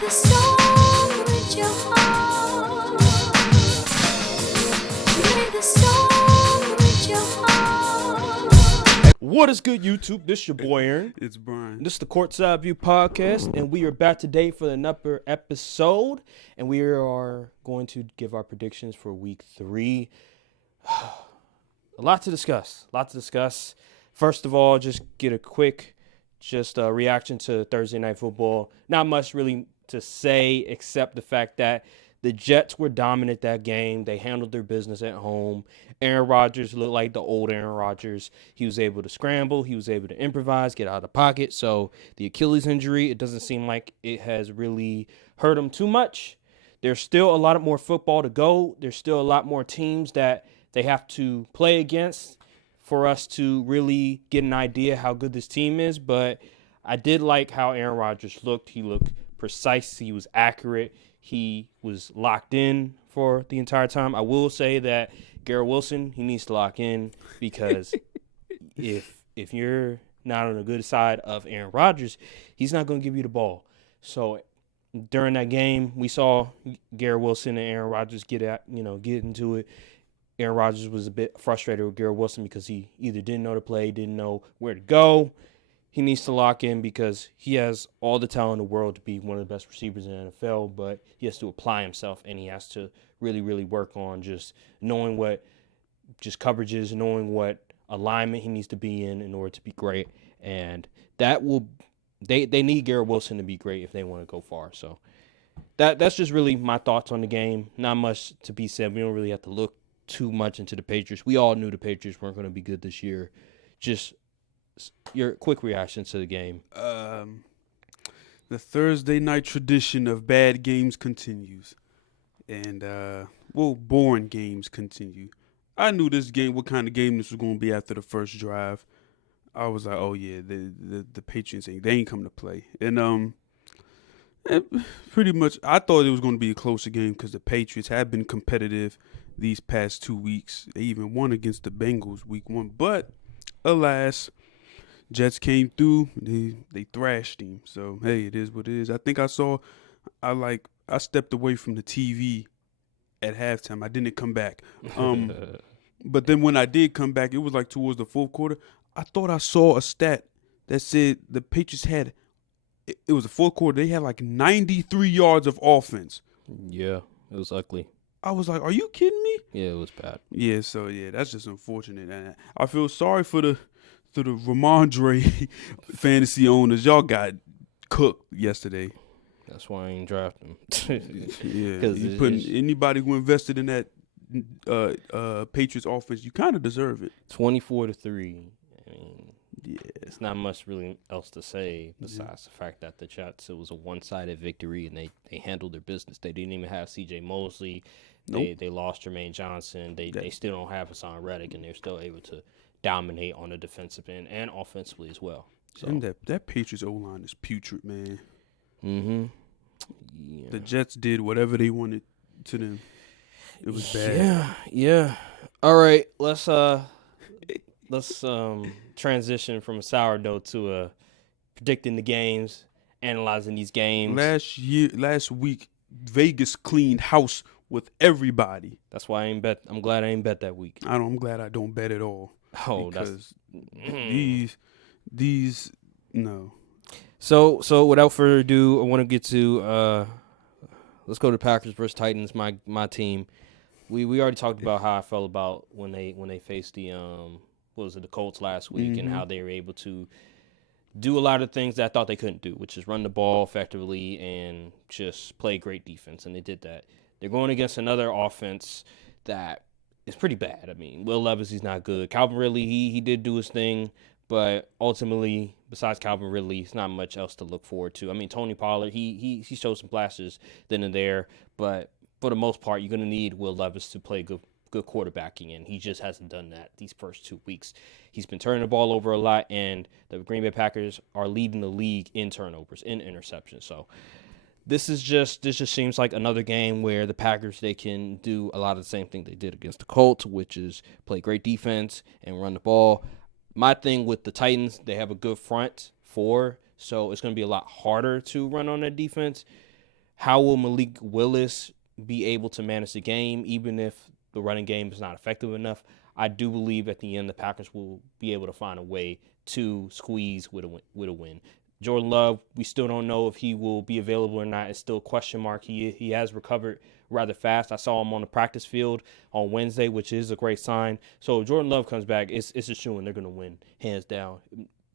the storm reach your heart. May the storm reach your heart. What is good, YouTube? This your boy Aaron. It's Brian. This is the Courtside View Podcast, and we are back today for another episode, and we are going to give our predictions for Week 3. A lot to discuss. First of all, just get a quick reaction to Thursday Night Football. Not much really to say except the fact that the Jets were dominant that game. They handled their business at home. Aaron Rodgers looked like the old Aaron Rodgers. He was able to scramble. He was able to improvise, get out of the pocket. So the Achilles injury, it doesn't seem like it has really hurt him too much. There's still a lot more football to go. There's still a lot more teams that they have to play against for us to really get an idea how good this team is. But I did like how Aaron Rodgers looked. He looked precise. He was accurate. He was locked in for the entire time. I will say that Garrett Wilson, he needs to lock in because if you're not on the good side of Aaron Rodgers, he's not going to give you the ball. So during that game, we saw Garrett Wilson and Aaron Rodgers get into it. Aaron Rodgers was a bit frustrated with Garrett Wilson because he either didn't know the play, didn't know where to go. He needs to lock in because he has all the talent in the world to be one of the best receivers in the NFL, but he has to apply himself, and he has to really, really work on just knowing what just coverages, knowing what alignment he needs to be in order to be great. And that will they need Garrett Wilson to be great if they want to go far. So that's just really my thoughts on the game. Not much to be said. We don't really have to look too much into the Patriots. We all knew the Patriots weren't going to be good this year. Just your quick reaction to the game. The Thursday night tradition of bad games continues. And, boring games continue. I knew this game, what kind of game this was going to be after the first drive. I was like, oh, yeah, the Patriots, they ain't come to play. And pretty much, I thought it was going to be a closer game because the Patriots have been competitive these past 2 weeks. They even won against the Bengals week 1. But, alas, Jets came through. They thrashed him. So, hey, it is what it is. I think I stepped away from the TV at halftime. I didn't come back. But then when I did come back, it was like towards the fourth quarter. I thought I saw a stat that said the Patriots had, it was the fourth quarter, they had like 93 yards of offense. Yeah, it was ugly. I was like, are you kidding me? Yeah, it was bad. Yeah, so yeah, that's just unfortunate. And I feel sorry for the Ramondre fantasy owners. Y'all got cooked yesterday. That's why I ain't draft him. Yeah, you putting anybody who invested in that Patriots offense, you kind of deserve it. 24-3. I mean, yeah, it's not much really else to say besides the fact that the Jets, it was a one-sided victory, and they handled their business. They didn't even have C.J. Mosley. Nope. They lost Jermaine Johnson. They still don't have Hassan Reddick, and they're still able to dominate on the defensive end and offensively as well. So. And that Patriots O-line is putrid, man. Mm-hmm. Yeah. The Jets did whatever they wanted to them. It was bad. Yeah. All right, let's transition from a sourdough to predicting the games, analyzing these games. Last week, Vegas cleaned house with everybody. That's why I'm glad I ain't bet that week. I'm glad I don't bet at all. Oh, because these no. So without further ado, I want to get to let's go to Packers versus Titans, my team. We already talked about how I felt about when they faced the the Colts last week, and how they were able to do a lot of things that I thought they couldn't do, which is run the ball effectively and just play great defense, and they did that. They're going against another offense that is pretty bad. I mean, Will Levis, he's not good. Calvin Ridley, he did do his thing, but ultimately, besides Calvin Ridley, it's not much else to look forward to. I mean, Tony Pollard, he showed some flashes then and there, but for the most part, you're going to need Will Levis to play good quarterbacking, and he just hasn't done that these first 2 weeks. He's been turning the ball over a lot, and the Green Bay Packers are leading the league in turnovers, in interceptions. So this just seems like another game where the Packers, they can do a lot of the same thing they did against the Colts, which is play great defense and run the ball. My thing with the Titans, they have a good front four, so it's going to be a lot harder to run on that defense. How will Malik Willis be able to manage the game, even if the running game is not effective enough? I do believe at the end the Packers will be able to find a way to squeeze with a win. Jordan Love, we still don't know if he will be available or not. It's still a question mark. He has recovered rather fast. I saw him on the practice field on Wednesday, which is a great sign. So if Jordan Love comes back, it's a shoo-in. They're going to win, hands down.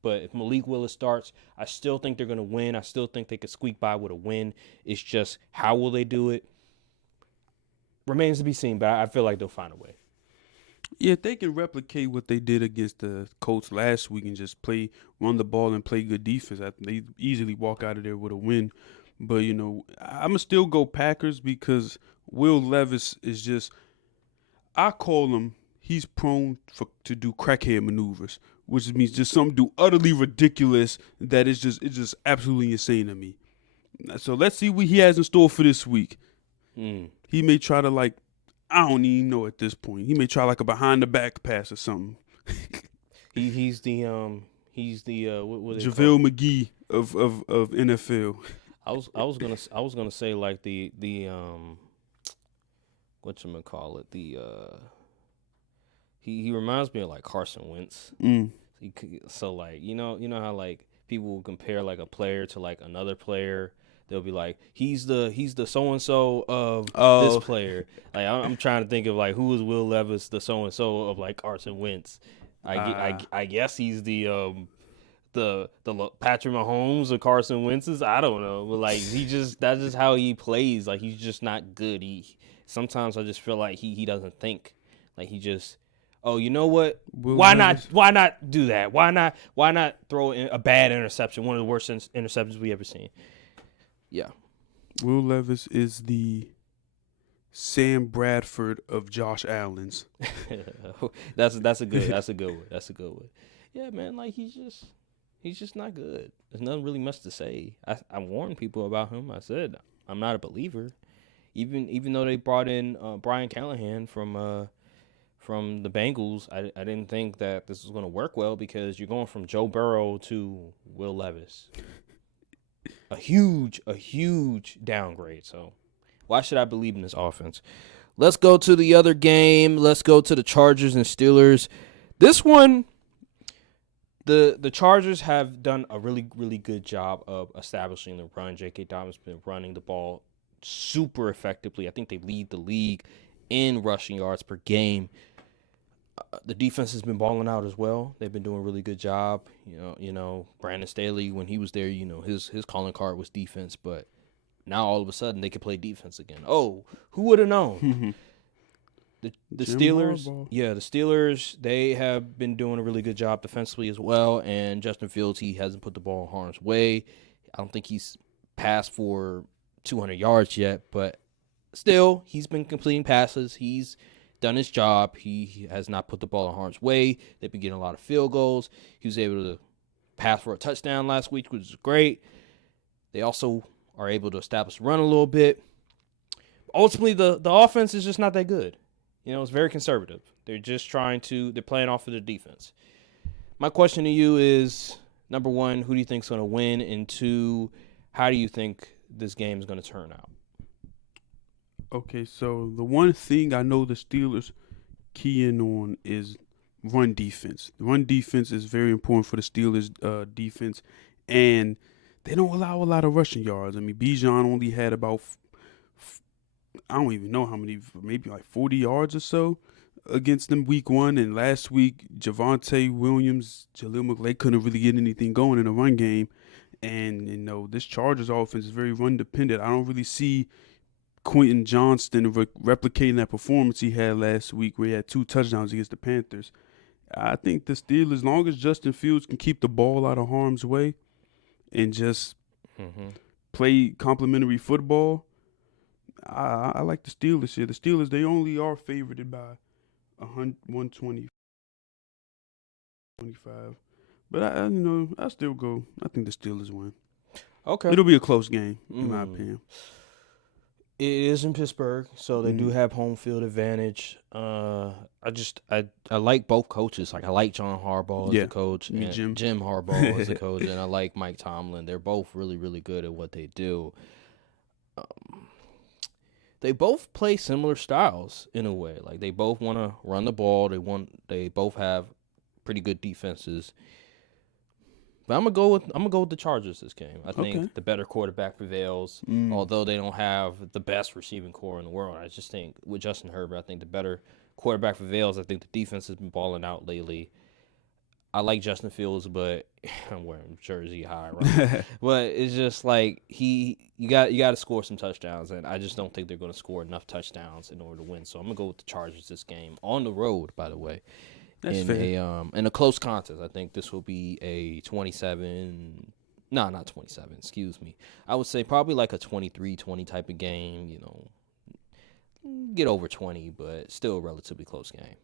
But if Malik Willis starts, I still think they're going to win. I still think they could squeak by with a win. It's just how will they do it? Remains to be seen, but I feel like they'll find a way. Yeah, if they can replicate what they did against the Colts last week and just run the ball and play good defense, they easily walk out of there with a win. But, I'm going to still go Packers because Will Levis is just, I call him, he's prone to do crackhead maneuvers, which means just something do utterly ridiculous that it's just absolutely insane to me. So let's see what he has in store for this week. He may try to I don't even know at this point. He may try a behind the back pass or something. He's the what JaVale McGee of NFL. I was gonna say the whatchamacallit, he reminds me of Carson Wentz. So you know how people will compare a player to another player. They'll be like, he's the so and so of this player. I'm trying to think of who is Will Levis, the so and so of Carson Wentz. I guess he's the Patrick Mahomes of Carson Wentz's. I don't know, but that's just how he plays. He's just not good. Sometimes I just feel like he doesn't think. He just, oh, you know what? Why not do that? Why not throw in a bad interception? One of the worst interceptions we ever seen. Yeah. Will Levis is the Sam Bradford of Josh Allen's. That's a good one. Yeah, man, he's just not good. There's nothing really much to say. I warned people about him. I said I'm not a believer. Even though they brought in Brian Callahan from the Bengals, I didn't think that this was going to work well because you're going from Joe Burrow to Will Levis. A huge downgrade. So why should I believe in this offense? Let's go to the other game. Let's go to the Chargers and Steelers. This one, the Chargers have done a really, really good job of establishing the run. J.K. Dobbins has been running the ball super effectively. I think they lead the league in rushing yards per game. The defense has been balling out as well. They've been doing a really good job. Brandon Staley, when he was there, his calling card was defense, but now all of a sudden they can play defense again. Oh, who would have known? the Steelers, the Steelers, they have been doing a really good job defensively as well, and Justin Fields, he hasn't put the ball in harm's way. I don't think he's passed for 200 yards yet, but still, he's been completing passes. He's done his job. He has not put the ball in harm's way. They've been getting a lot of field goals. He was able to pass for a touchdown last week, which is great. They also are able to establish the run a little bit. Ultimately, the offense is just not that good. It's very conservative. They're playing off of the defense. My question to you is, number one, who do you think is going to win? And two, how do you think this game is going to turn out? Okay, so the one thing I know the Steelers key in on is run defense. The run defense is very important for the Steelers defense, and they don't allow a lot of rushing yards. I mean, Bijan only had about, I don't even know how many, maybe 40 yards or so against them week one, and last week, Javonte Williams, Jaleel McLeod couldn't really get anything going in the run game, and, this Chargers offense is very run dependent. I don't really see Quentin Johnston replicating that performance he had last week where he had 2 touchdowns against the Panthers. I think the Steelers, as long as Justin Fields can keep the ball out of harm's way and just play complimentary football, I like the Steelers here. The Steelers, they only are favored by 120, 25. But I still go. I think the Steelers win. Okay. It'll be a close game, in my opinion. It is in Pittsburgh, so they do have home field advantage. I like both coaches. I like John Harbaugh as the coach and Jim Harbaugh as the coach, and I like Mike Tomlin. They're both really, really good at what they do. they both play similar styles in a way. Like they both want to run the ball. They both have pretty good defenses. But I'm gonna go with the Chargers this game. I think the better quarterback prevails. Although they don't have the best receiving core in the world, I just think with Justin Herbert, I think the better quarterback prevails. I think the defense has been balling out lately. I like Justin Fields, but I'm wearing jersey high, right? But it's just like you got to score some touchdowns, and I just don't think they're going to score enough touchdowns in order to win. So I'm gonna go with the Chargers this game on the road. By the way, That's fair. In a close contest, I think this will be a 27. No, not 27. Excuse me. I would say probably like a 23-20 type of game. You know, get over 20, but still a relatively close game.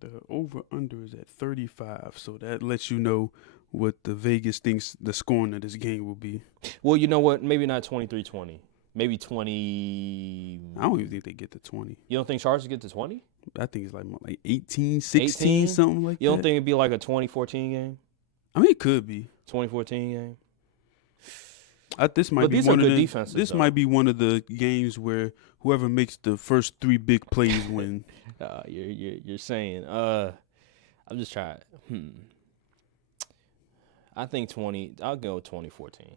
The over-under is at 35, so that lets you know what the Vegas thinks the scoring of this game will be. Well, you know what? Maybe not 23-20. Maybe 20. I don't even think they get to 20. You don't think Chargers get to 20? I think it's like more like 18, 16, 18? Something like that. You don't think it'd be like a 2014 game? I mean, it could be. 2014 game? This might but be these one are of good the, defenses, This though. might be one of the games where whoever makes the first 3 big plays win. You're saying. I'm just trying. I think 20. I'll go 2014.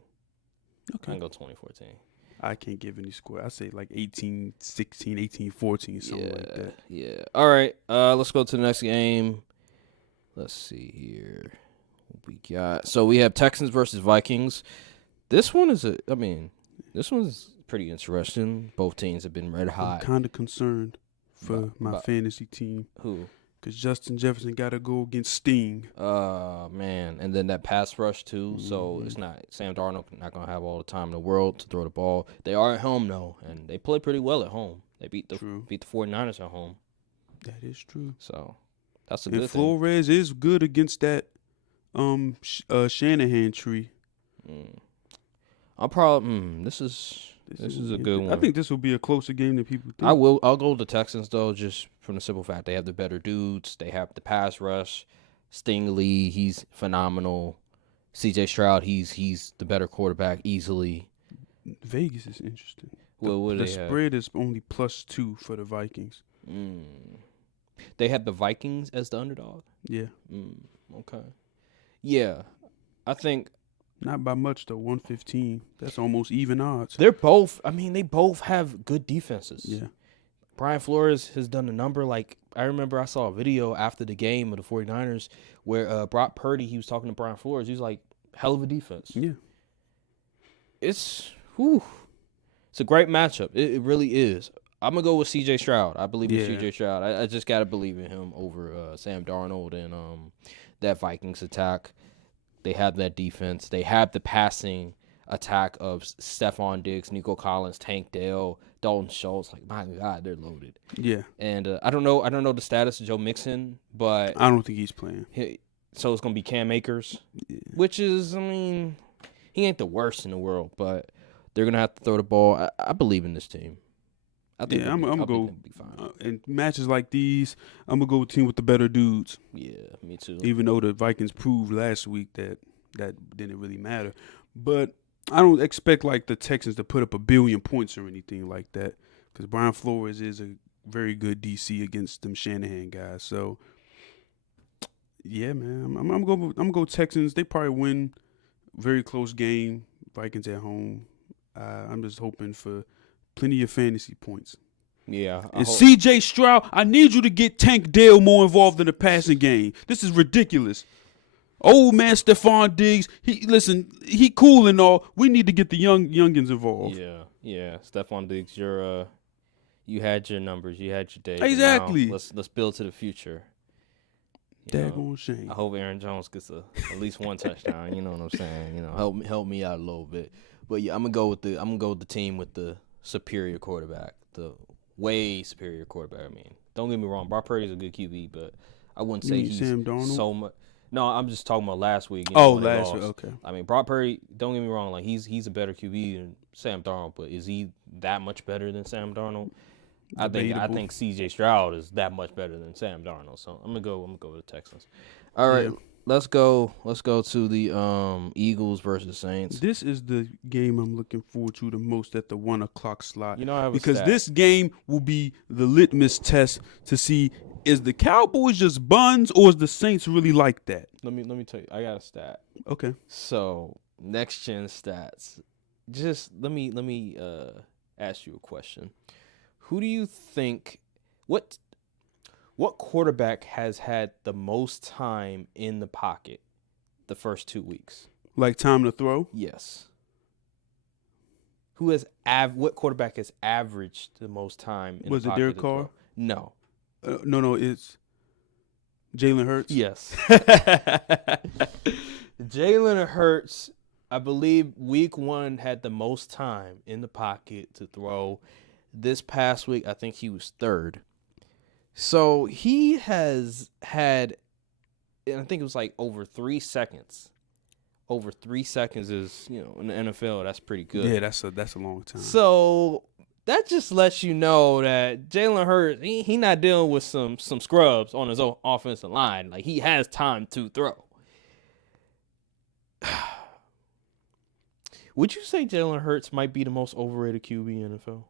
Okay. I'll go 2014. I can't give any score. I say like 18-16, 18-14, something like that. Yeah. All right. Let's go to the next game. Let's see here. What we got. So we have Texans versus Vikings. This one's pretty interesting. Both teams have been red hot. I'm kind of concerned for my fantasy team. Who? Because Justin Jefferson got to go against Sting. Man. And then that pass rush, too. Mm-hmm. So it's not – Sam Darnold not going to have all the time in the world to throw the ball. They are at home, though, and they play pretty well at home. They beat the 49ers at home. That is true. So that's a good thing. And Flores is good against that Shanahan tree. I'll probably this is a good one. I think this will be a closer game than people think. I'll go with the Texans though, just from the simple fact they have the better dudes. They have the pass rush. Stingley, he's phenomenal. C.J. Stroud, he's the better quarterback easily. Vegas is interesting. The spread is only +2 for the Vikings. They have the Vikings as the underdog. Yeah. Okay. Yeah, I think. Not by much, though. 115. That's almost even odds. They both have good defenses. Yeah. Brian Flores has done a number. Like, I remember I saw a video after the game of the 49ers where Brock Purdy, he was talking to Brian Flores. He was like, hell of a defense. Yeah. It's a great matchup. It really is. I'm going to go with C.J. Stroud. I believe in C.J. Stroud. I just got to believe in him over Sam Darnold and that Vikings attack. They have that defense. They have the passing attack of Stephon Diggs, Nico Collins, Tank Dell, Dalton Schultz. Like, my God, they're loaded. Yeah. And I don't know the status of Joe Mixon, but I don't think he's playing. So it's gonna be Cam Akers, which is, I mean, he ain't the worst in the world, but they're gonna have to throw the ball. I believe in this team. I think I'm gonna go. In matches like these, I'm gonna go with team with the better dudes. Yeah, me too. Even though the Vikings proved last week that didn't really matter, but I don't expect like the Texans to put up 1 billion points or anything like that, because Brian Flores is a very good DC against them Shanahan guys. So yeah, man, I'm gonna go Texans. They probably win. Very close game. Vikings at home. I'm just hoping for plenty of fantasy points. Yeah. And C.J. Stroud, I need you to get Tank Dell more involved in the passing game. This is ridiculous. Old man Stephon Diggs, he cool and all. We need to get the youngins involved. Yeah. Stephon Diggs, you had your numbers, you had your day. Exactly. Now let's build to the future. Daggone shame. I hope Aaron Jones gets at least one touchdown. You know what I'm saying? You know, help me out a little bit. But yeah, I'm gonna go with the team with the superior quarterback, the way superior quarterback. I mean, don't get me wrong, Brock Purdy's a good QB, but I wouldn't say he's Sam Darnold? so much. No, I'm just talking about last week. Last week, okay. I mean, Brock Purdy, don't get me wrong, like he's a better QB than Sam Darnold, but is he that much better than Sam Darnold? I think C.J. Stroud is that much better than Sam Darnold. So I'm gonna go with the Texans. All right, let's go to the Eagles versus Saints. This is the game I'm looking forward to the most at the 1 o'clock slot. You know, I have a because stat. this game will be the litmus test to see, is the Cowboys just buns or is the Saints really like that? Let me tell you. I got a stat. Okay. So next gen stats. Just let me ask you a question. Who do you think what quarterback has had the most time in the pocket the first 2 weeks? Like time to throw? Yes. Who has what quarterback has averaged the most time in Was the it pocket? Derek to Carr? throw? No. No, it's Jalen Hurts. Yes. Jalen Hurts, I believe week 1 had the most time in the pocket to throw. This past week, I think he was 3rd. So he has had, and I think it was like over 3 seconds. Over 3 seconds is, in the NFL, that's pretty good. Yeah, that's a long time. So that just lets you know that Jalen Hurts, he not dealing with some scrubs on his own offensive line. Like, he has time to throw. Would you say Jalen Hurts might be the most overrated QB in the NFL?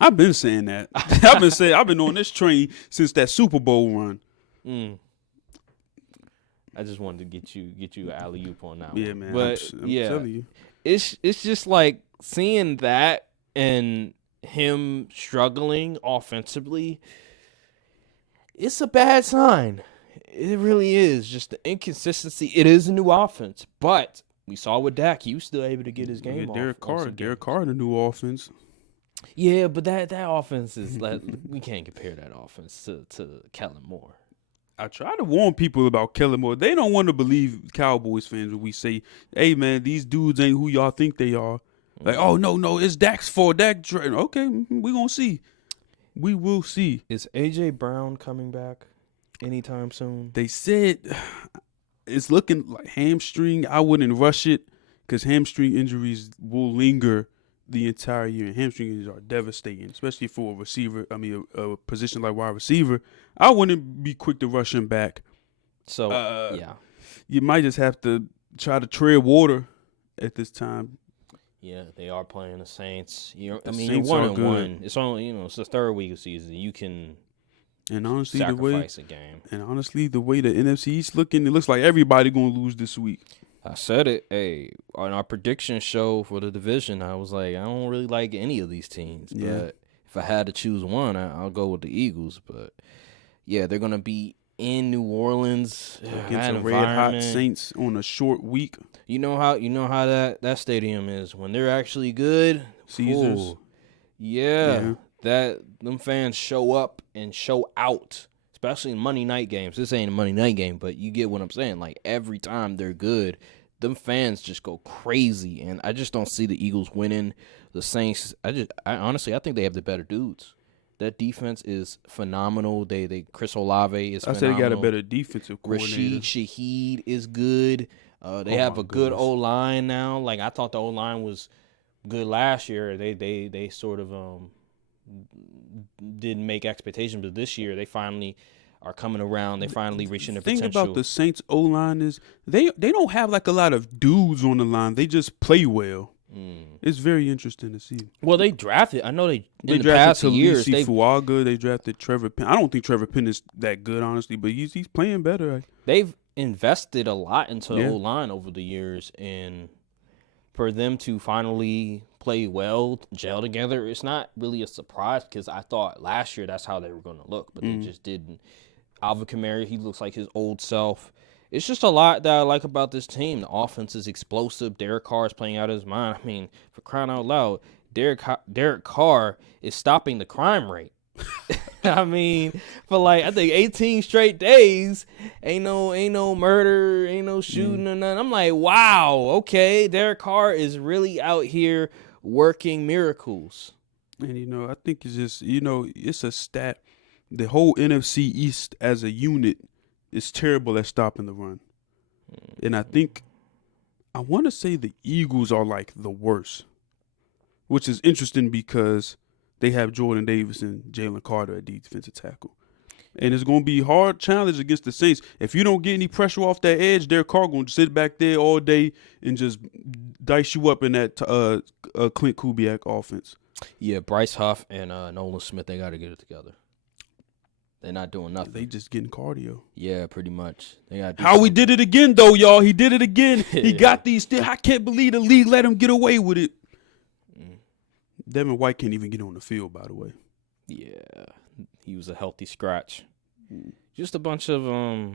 I've been saying that. I've been on this train since that Super Bowl run. I just wanted to get you an alley-oop on that one. Yeah, man. But I'm telling you. It's just like seeing that and him struggling offensively. It's a bad sign. It really is. Just the inconsistency. It is a new offense, but we saw with Dak, he was still able to get his game off. Derek Carr, the new offense. Yeah, but that offense is like, we can't compare that offense to Kellen Moore. I try to warn people about Kellen Moore. They don't want to believe Cowboys fans when we say, "Hey, man, these dudes ain't who y'all think they are." Like, oh no, it's Dak's fault. Okay, we gonna see. We will see. Is AJ Brown coming back anytime soon? They said it's looking like hamstring. I wouldn't rush it because hamstring injuries will linger the entire year. And hamstring injuries are devastating, especially for a receiver. I mean, a position like wide receiver. I wouldn't be quick to rush him back. So, yeah. You might just have to try to tread water at this time. Yeah, they are playing the Saints. You're Saints 1-1. It's only, it's the 3rd week of the season. You can sacrifice a game. And honestly, the way the NFC East looking, it looks like everybody gonna lose this week. I said it. Hey, on our prediction show for the division, I was like, I don't really like any of these teams. Yeah. But if I had to choose one, I'll go with the Eagles. But yeah, they're gonna be in New Orleans Against the red hot Saints on a short week. You know how that stadium is when they're actually good. Caesars. Ooh, yeah, that them fans show up and show out, especially in Monday night games. This ain't a Monday night game, but you get what I'm saying. Like, every time they're good, them fans just go crazy, and I just don't see the Eagles winning. The Saints, I honestly think they have the better dudes. That defense is phenomenal. Chris Olave is phenomenal. I said they got a better defensive coordinator. Rashid Shaheed is good. They have a good O-line now. Like, I thought the O-line was good last year. They sort of didn't make expectations, but this year they finally are coming around. They finally reaching their potential. The thing about the Saints O-line is they don't have like a lot of dudes on the line. They just play well. It's very interesting to see. Well, they drafted. I know in the drafted past years Talisi Fuaga. They drafted Trevor Penn. I don't think Trevor Penn is that good, honestly, but he's playing better. They've invested a lot into the O-line over the years, and for them to finally play well, gel together, it's not really a surprise because I thought last year that's how they were going to look, but they just didn't. Alvin Kamara, he looks like his old self. It's just a lot that I like about this team. The offense is explosive. Derek Carr is playing out of his mind. I mean, for crying out loud, Derek Carr is stopping the crime rate. I mean, for I think 18 straight days, ain't no murder, ain't no shooting or nothing. I'm like, wow, okay, Derek Carr is really out here working miracles. And I think it's just it's a stat. The whole NFC East as a unit is terrible at stopping the run. And I want to say the Eagles are like the worst, which is interesting because they have Jordan Davis and Jalen Carter at defensive tackle. And it's going to be a hard challenge against the Saints. If you don't get any pressure off that edge, Derek Carr going to sit back there all day and just dice you up in that Clint Kubiak offense. Yeah, Bryce Huff and Nolan Smith, they got to get it together. They're not doing nothing. They just getting cardio. Yeah, pretty much. They got He did it again, though, y'all. He did it again. He got these things. I can't believe the league let him get away with it. Devin White can't even get on the field, by the way. Yeah, he was a healthy scratch. Just a bunch of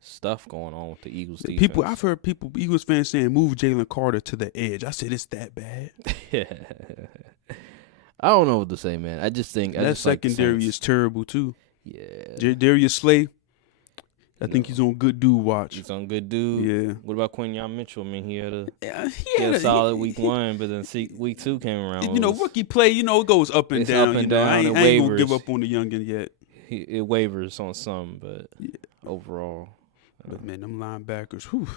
stuff going on with the Eagles defense. I've heard Eagles fans saying move Jalen Carter to the edge. I said it's that bad. I don't know what to say, man. I just think that secondary is terrible too. Yeah, Darius Slay. I think he's on good dude watch. He's on good dude. Yeah. What about Quinyon Mitchell? I mean, he had a solid week 1, but then week 2 came around. Rookie play, it goes up and down. I ain't gonna give up on the youngin yet. It wavers on some, but overall. But man, them linebackers, whew.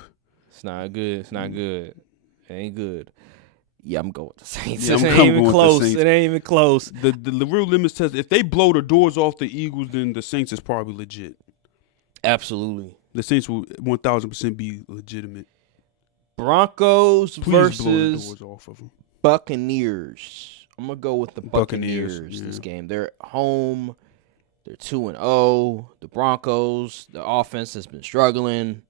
It's not good. It's not good. It ain't good. Yeah, I'm going with the Saints. Yeah, It ain't even close. It ain't even close. The real limits test, if they blow the doors off the Eagles, then the Saints is probably legit. Absolutely. The Saints will 1,000% be legitimate. Broncos Please versus blow the doors off of them. Buccaneers. I'm going to go with the Buccaneers this game. They're at home. They're 2-0. The Broncos, the offense has been struggling.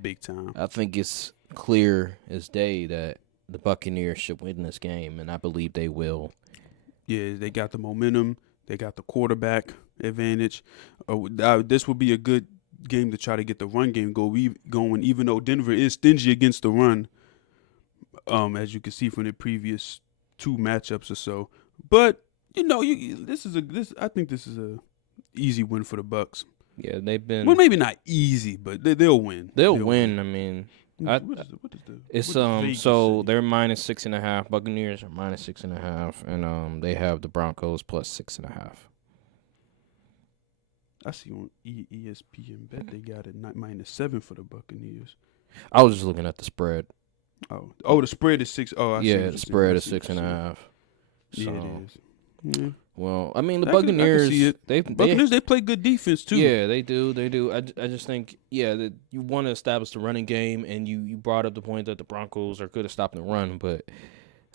Big time. I think it's clear as day that the Buccaneers should win this game, and I believe they will. Yeah, they got the momentum. They got the quarterback advantage. This would be a good game to try to get the run game going, even though Denver is stingy against the run, as you can see from the previous 2 matchups or so. But I think this is a easy win for the Bucs. Yeah, they've been. Well, maybe not easy, but they'll win. They'll win. I mean, what is Vegas so say? they're -6.5. Buccaneers are -6.5, and they have the Broncos +6.5. I see on ESPN bet they got it -7 for the Buccaneers. I was just looking at the spread. Oh, the spread is 6. Oh, I see. Yeah, the spread is 6.5. So, yeah, it is. Yeah. Well, I mean, the Buccaneers. Buccaneers, they play good defense too. Yeah, they do. They do. I just think, that you want to establish the running game, and you brought up the point that the Broncos are good at stopping the run, but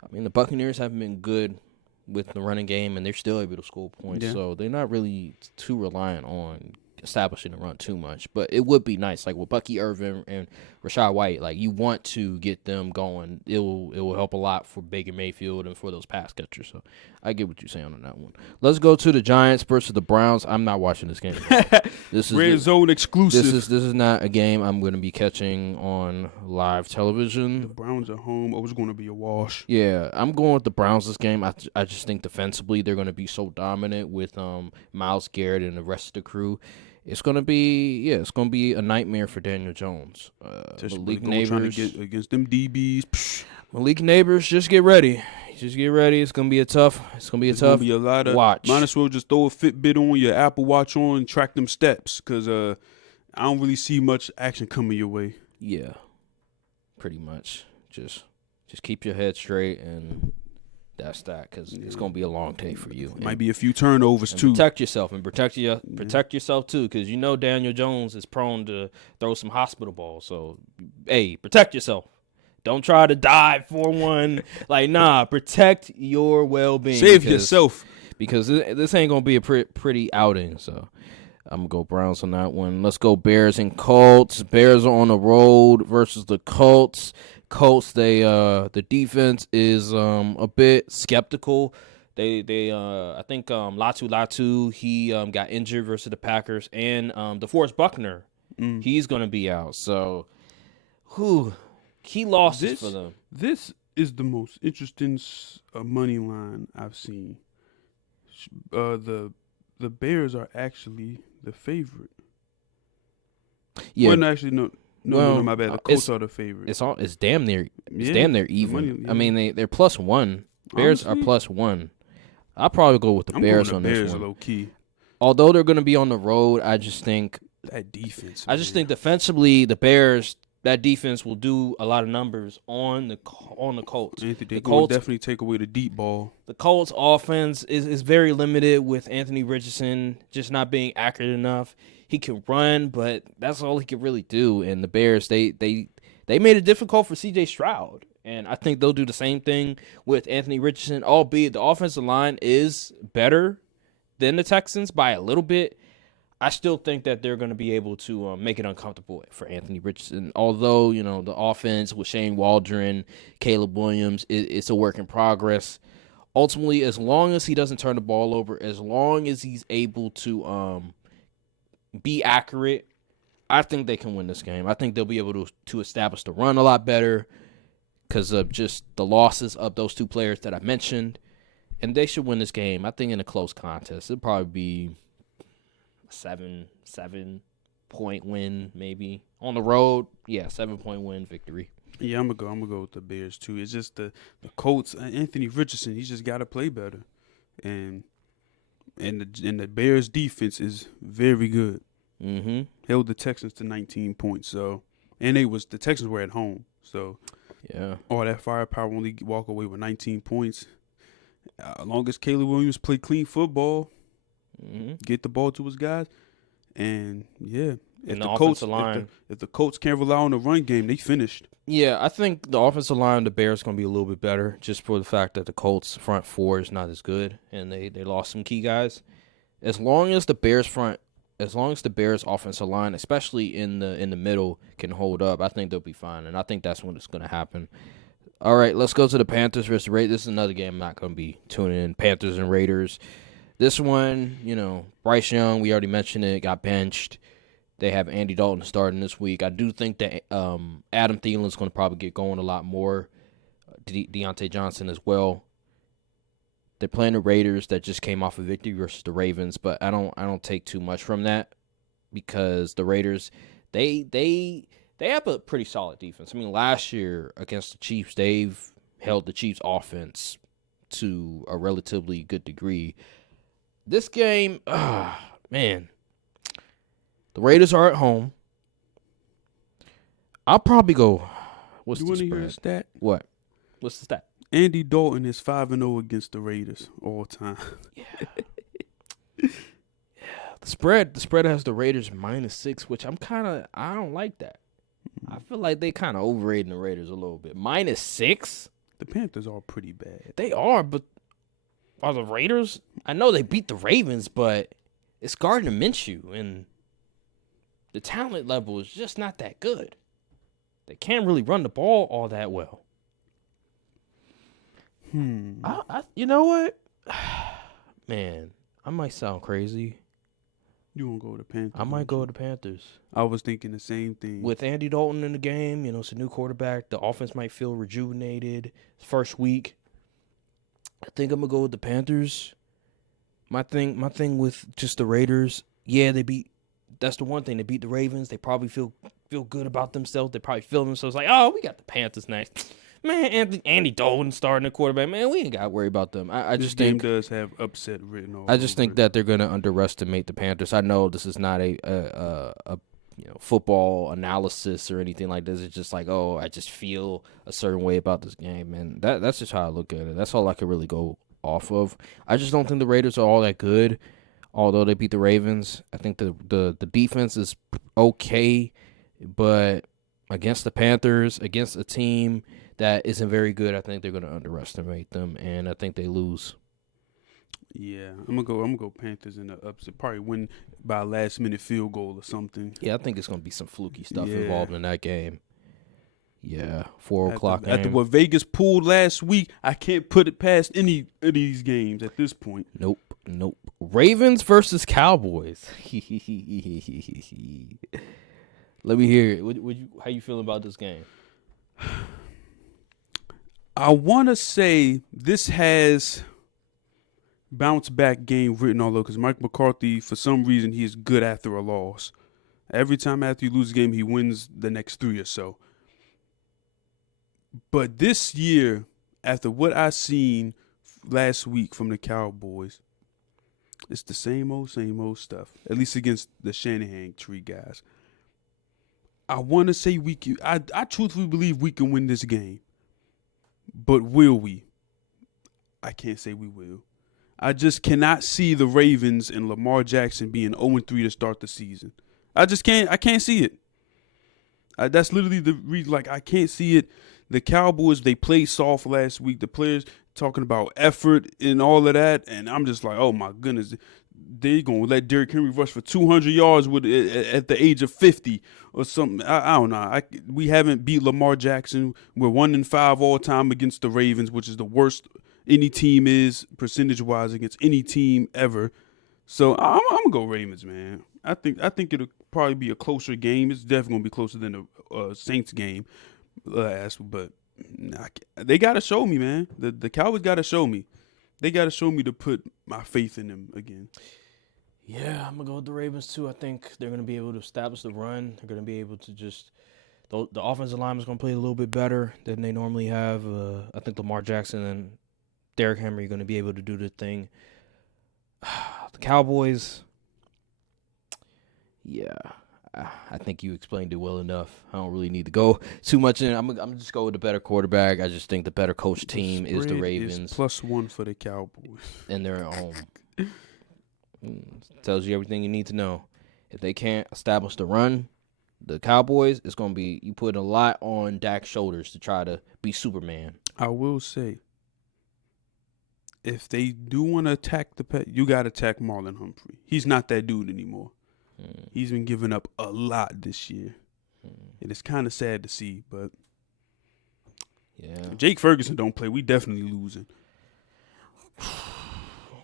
I mean, the Buccaneers haven't been good with the running game, and they're still able to score points. Yeah. So they're not really too reliant on establishing the run too much. But it would be nice, like with Bucky Irvin and Rashad White, like you want to get them going. It will help a lot for Baker Mayfield and for those pass catchers. So I get what you're saying on that one. Let's go to the Giants versus the Browns. I'm not watching this game. This is Red Zone exclusive. This is not a game I'm going to be catching on live television. The Browns are home. It's going to be a wash. Yeah, I'm going with the Browns this game. I just think defensively they're going to be so dominant with Myles Garrett and the rest of the crew. It's gonna be a nightmare for Daniel Jones. Malik Neighbors trying to get against them DBs. Psh. Malik Neighbors, just get ready. Just get ready. It's gonna be a tough. It's gonna be a tough. Gonna be a lot of watch. Might as well just throw a Fitbit on, your Apple Watch on, and track them steps, because I don't really see much action coming your way. Yeah, pretty much. Just keep your head straight, and that's that, because it's gonna be a long day for you. Might be a few turnovers too. Protect yourself and protect yourself too, because you know Daniel Jones is prone to throw some hospital balls. So, hey, protect yourself. Don't try to dive for one. Protect your well-being. Save yourself, because this ain't gonna be a pretty outing. So, I'm gonna go Browns on that one. Let's go Bears and Colts. Bears are on the road versus the Colts. Colts, the defense is a bit skeptical. I think Latu he got injured versus the Packers, and DeForest Buckner he's gonna be out. So, key losses for them. This is the most interesting money line I've seen. The Bears are actually the favorite. Yeah, well, actually no. No, my bad. The Colts are the favorite. It's damn near even. I mean, they're +1. Bears Honestly, are +1. I'll probably go with the Bears on this Bears one. low key. Although they're going to be on the road, I just think That defense. think defensively the Bears that defense will do a lot of numbers on the Colts. I think they're The going Colts, to definitely take away the deep ball. the Colts offense is very limited with Anthony Richardson just not being accurate enough. He can run, but that's all he can really do. And the Bears, they made it difficult for C.J. Stroud. And I think they'll do the same thing with Anthony Richardson, albeit the offensive line is better than the Texans by a little bit. I still think that they're going to be able to make it uncomfortable for Anthony Richardson. Although, the offense with Shane Waldron, Caleb Williams, it's a work in progress. Ultimately, as long as he doesn't turn the ball over, as long as he's able to be accurate, I think they can win this game. I think they'll be able to establish the run a lot better because of just the losses of those two players that I mentioned. And they should win this game. I think in a close contest. It'll probably be 7-point win, maybe on the road. Yeah, 7-point win victory. Yeah, I'm gonna go with the Bears too. It's just the Colts. Anthony Richardson, he's just got to play better, and the Bears defense is very good. Mm-hmm. Held the Texans to 19 points. So, and the Texans were at home. So, yeah, all that firepower only walk away with 19 points. As long as Caleb Williams play clean football. Mm-hmm. Get the ball to his guys, and yeah, if the offensive line, if the Colts can't rely on the run game, they finished. Yeah, I think the offensive line of the Bears is going to be a little bit better, just for the fact that the Colts front four is not as good, and they lost some key guys. As long as the Bears offensive line, especially in the middle, can hold up, I think they'll be fine, and I think that's when it's going to happen. All right, let's go to the Panthers versus the Raiders. This is another game I'm not going to be tuning in. Panthers and Raiders. This one, Bryce Young, we already mentioned it, got benched. They have Andy Dalton starting this week. I do think that Adam Thielen is going to probably get going a lot more. Deontay Johnson as well. They're playing the Raiders that just came off a victory versus the Ravens, but I don't take too much from that because the Raiders, they have a pretty solid defense. I mean, last year against the Chiefs, they've held the Chiefs' offense to a relatively good degree. This game, man, the Raiders are at home. I'll probably go. What's the spread? You want to hear a stat? What? What's the stat? Andy Dalton is 5-0 against the Raiders all time. Yeah. The spread has the Raiders -6, which I don't like that. I feel like they kind of overrating the Raiders a little bit. -6? The Panthers are pretty bad. They are, but are the Raiders? I know they beat the Ravens, but it's Gardner Minshew, and the talent level is just not that good. They can't really run the ball all that well. You know what? Man, I might sound crazy. You won't go with the Panthers? I might go with the Panthers. I was thinking the same thing. With Andy Dalton in the game, it's a new quarterback. The offense might feel rejuvenated. First week. I think I'm gonna go with the Panthers. My thing with just the Raiders, that's the one thing. They beat the Ravens. They probably feel good about themselves. They probably feel themselves like, oh, we got the Panthers next. Man, Andy Dalton starting the quarterback. Man, we ain't got to worry about them. I just think this game does have upset written all I just over think it. that they're gonna underestimate the Panthers. I know this is not a football analysis or anything like this. It's just like, oh, I just feel a certain way about this game, and that's just how I look at it. That's all I can really go off of. I just don't think the Raiders are all that good, although they beat the Ravens. I think the defense is okay, but against the Panthers, against a team that isn't very good, I think they're going to underestimate them, and I think they lose. Yeah, I'm gonna go Panthers in the upset. Probably win by a last minute field goal or something. Yeah, I think it's going to be some fluky stuff involved in that game. Yeah, 4 o'clock game. After what Vegas pulled last week, I can't put it past any of these games at this point. Nope. Ravens versus Cowboys. Let me hear it. How you feel about this game? I want to say this has bounce back game written all over because Mike McCarthy, for some reason, he is good after a loss. Every time after you lose a game, he wins the next 3 or so. But this year, after what I seen last week from the Cowboys, it's the same old stuff, at least against the Shanahan tree guys. I want to say we can. I truthfully believe we can win this game. But will we? I can't say we will. I just cannot see the Ravens and Lamar Jackson being 0-3 to start the season. I just can't. I can't see it. That's literally the reason. Like, I can't see it. The Cowboys, they played soft last week. The players talking about effort and all of that, and I'm just like, oh my goodness, they gonna let Derrick Henry rush for 200 yards at the age of 50 or something. I don't know. We haven't beat Lamar Jackson. We're 1-5 all time against the Ravens, which is the worst any team is percentage-wise against any team ever. So I'm gonna go Ravens, man. I think it'll probably be a closer game. It's definitely gonna be closer than the Saints game last, but they gotta show me, man. The Cowboys gotta show me. They gotta show me to put my faith in them again. Yeah, I'm gonna go with the Ravens too. I think they're gonna be able to establish the run. They're gonna be able to just the offensive line is gonna play a little bit better than they normally have. I think Lamar Jackson and Derrick Henry are gonna be able to do the thing. The Cowboys, yeah, I think you explained it well enough. I don't really need to go too much in. I'm gonna just go with the better quarterback. I just think the better coach team is the Ravens. Is +1 for the Cowboys, and they're at home. Tells you everything you need to know. If they can't establish the run, the Cowboys, it's gonna be you put a lot on Dak's shoulders to try to be Superman. I will say, if they do want to attack the pet, you got to attack Marlon Humphrey. He's not that dude anymore. He's been giving up a lot this year. And it's kind of sad to see, but yeah, if Jake Ferguson don't play, we definitely losing.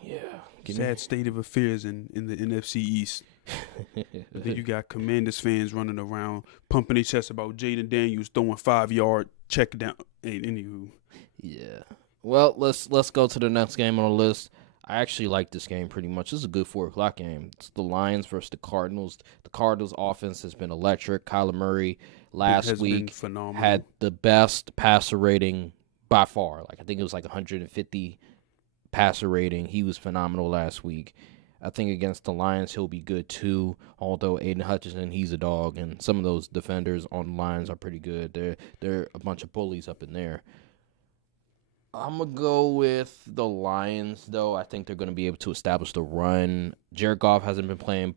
Yeah. Sad state of affairs in the NFC East. Then you got Commanders fans running around, pumping their chest about Jaden Daniels throwing 5-yard check down. Anywho. Yeah. Well, let's go to the next game on the list. I actually like this game pretty much. This is a good 4:00 game. It's the Lions versus the Cardinals. The Cardinals offense has been electric. Kyler Murray last week had the best passer rating by far. Like I think it was like 150 passer rating. He was phenomenal last week. I think against the Lions he'll be good too. Although Aiden Hutchinson, he's a dog, and some of those defenders on the Lions are pretty good. They're a bunch of bullies up in there. I'm going to go with the Lions, though. I think they're going to be able to establish the run. Jared Goff hasn't been playing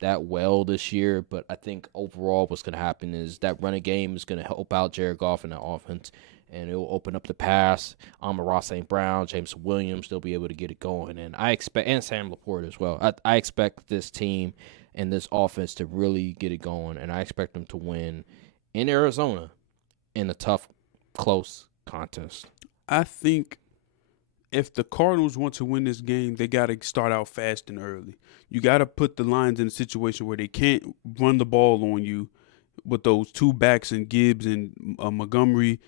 that well this year, but I think overall what's going to happen is that running game is going to help out Jared Goff in the offense, and it will open up the pass. Amon-Ra St. Brown, James Williams, they'll be able to get it going. And and Sam Laporte as well. I expect this team and this offense to really get it going, and I expect them to win in Arizona in a tough, close contest. I think if the Cardinals want to win this game, they got to start out fast and early. You got to put the Lions in a situation where they can't run the ball on you with those two backs and Gibbs and Montgomery,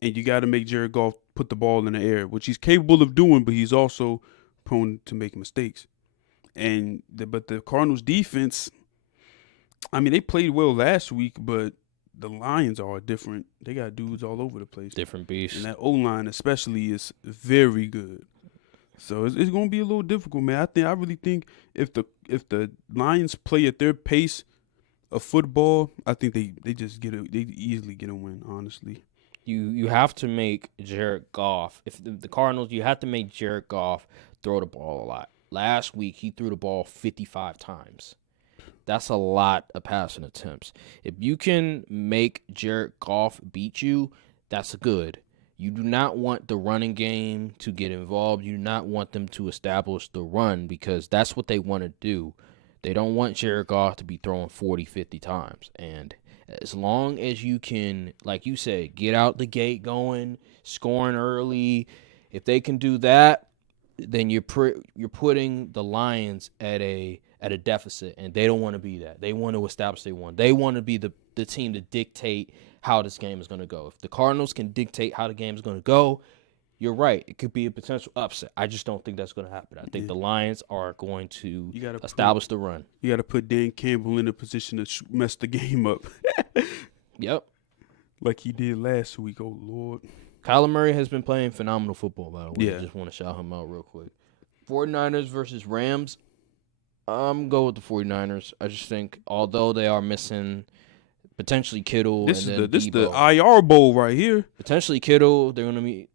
and you got to make Jared Goff put the ball in the air, which he's capable of doing, but he's also prone to make mistakes. But the Cardinals defense, I mean, they played well last week, but the Lions are different. They got dudes all over the place. Different beasts. And that O-line especially is very good. So it's going to be a little difficult, man. I really think if the Lions play at their pace of football, I think they easily get a win, honestly. You have to make Jared Goff. If the Cardinals, you have to make Jared Goff throw the ball a lot. Last week he threw the ball 55 times. That's a lot of passing attempts. If you can make Jared Goff beat you, that's good. You do not want the running game to get involved. You do not want them to establish the run because that's what they want to do. They don't want Jared Goff to be throwing 40, 50 times. And as long as you can, like you said, get out the gate going, scoring early, if they can do that, then you're putting the Lions at a deficit, and they don't want to be that. They want to establish they won. They want to be the team to dictate how this game is going to go. If the Cardinals can dictate how the game is going to go, you're right. It could be a potential upset. I just don't think that's going to happen. I think the Lions are going to establish the run. You got to put Dan Campbell in a position to mess the game up. Yep. Like he did last week, oh, Lord. Kyler Murray has been playing phenomenal football, by the way. Yeah. I just want to shout him out real quick. 49ers versus Rams. I'm going with the 49ers. I just think, although they are missing potentially Kittle. This and is then the Debo. IR bowl right here. Potentially Kittle. They're gonna be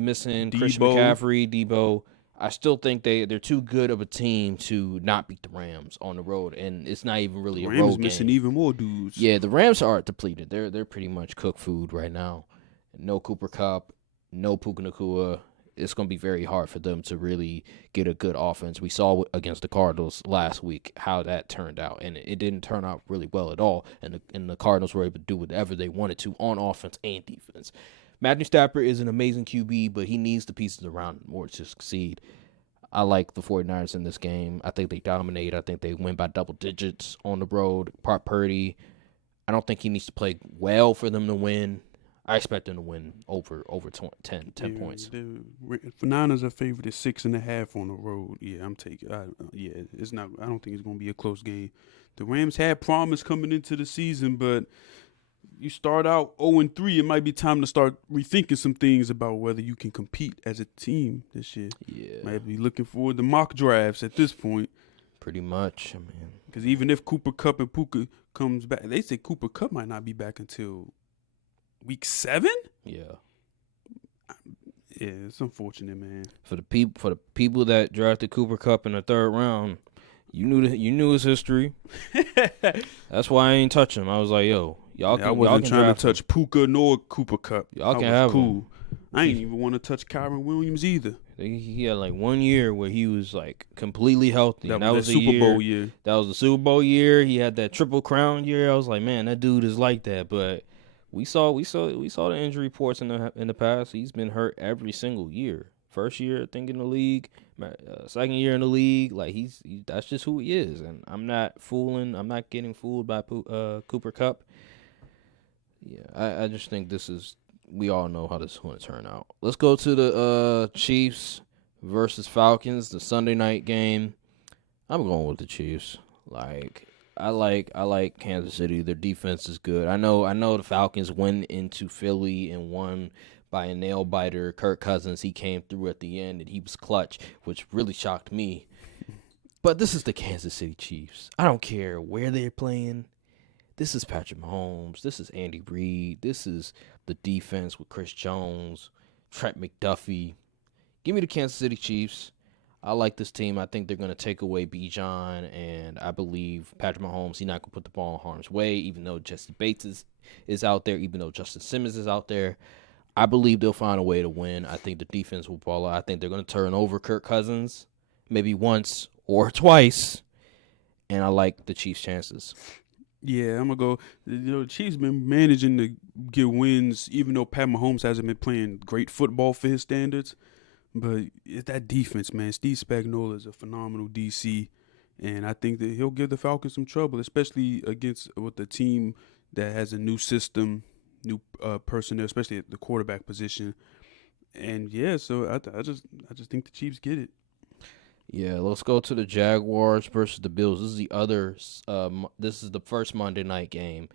missing Christian Debo. McCaffrey, Debo. I still think they're too good of a team to not beat the Rams on the road, and it's not even really a road Rams game. missing even more dudes. Yeah, the Rams are depleted. They're pretty much cooked food right now. No Cooper Kupp, no Puka Nacua. It's going to be very hard for them to really get a good offense. We saw against the Cardinals last week how that turned out, and it didn't turn out really well at all. And the Cardinals were able to do whatever they wanted to on offense and defense. Matthew Stafford is an amazing QB, but he needs the pieces around him more to succeed. I like the 49ers in this game. I think they dominate. I think they win by double digits on the road. Brock Purdy, I don't think he needs to play well for them to win. I expect them to win over 10 points. The Niners are favored at 6.5 on the road. Yeah, I'm taking. It's not. I don't think it's going to be a close game. The Rams had promise coming into the season, but you start out 0-3, it might be time to start rethinking some things about whether you can compete as a team this year. Yeah, Might be looking forward to mock drafts at this point. pretty much. I mean, because even if Cooper Kupp and Puka comes back, they say Cooper Kupp might not be back until week 7. yeah. Yeah, it's unfortunate, man. For the people that drafted Cooper Kupp in the 3rd round, you knew his history. That's why I ain't touch him. I was like, yo, I wasn't trying to touch Puka nor Cooper Kupp. Y'all can have cool. him. I ain't even want to touch Kyron Williams either. He had like 1 year where he was like completely healthy. That was the the Super Bowl year. That was the Super Bowl year. He had that Triple Crown year. I was like, man, that dude is like that. But we saw the injury reports in the past. He's been hurt every single year. First year, I think, in the league. Second year in the league. Like that's just who he is. And I'm not getting fooled by Cooper Kupp. Yeah, I just think we all know how this is going to turn out. Let's go to the Chiefs versus Falcons, the Sunday night game. I'm going with the Chiefs. Like I like Kansas City. Their defense is good. I know the Falcons went into Philly and won by a nail biter. Kirk Cousins, he came through at the end and he was clutch, which really shocked me. But this is the Kansas City Chiefs. I don't care where they're playing. This is Patrick Mahomes. This is Andy Reid. This is the defense with Chris Jones, Trent McDuffie. Give me the Kansas City Chiefs. I like this team. I think they're going to take away Bijan, and I believe Patrick Mahomes, he's not going to put the ball in harm's way, even though Jesse Bates is out there, even though Justin Simmons is out there. I believe they'll find a way to win. I think the defense will ball out. I think they're going to turn over Kirk Cousins maybe once or twice, and I like the Chiefs' chances. Yeah, I'm going to go. The Chiefs been managing to get wins, even though Pat Mahomes hasn't been playing great football for his standards. But it's that defense, man. Steve Spagnuolo is a phenomenal DC, and I think that he'll give the Falcons some trouble, especially with the team that has a new system, new personnel, especially at the quarterback position. And yeah, so I just think the Chiefs get it. Yeah, let's go to the Jaguars versus the Bills. This is the first Monday night game.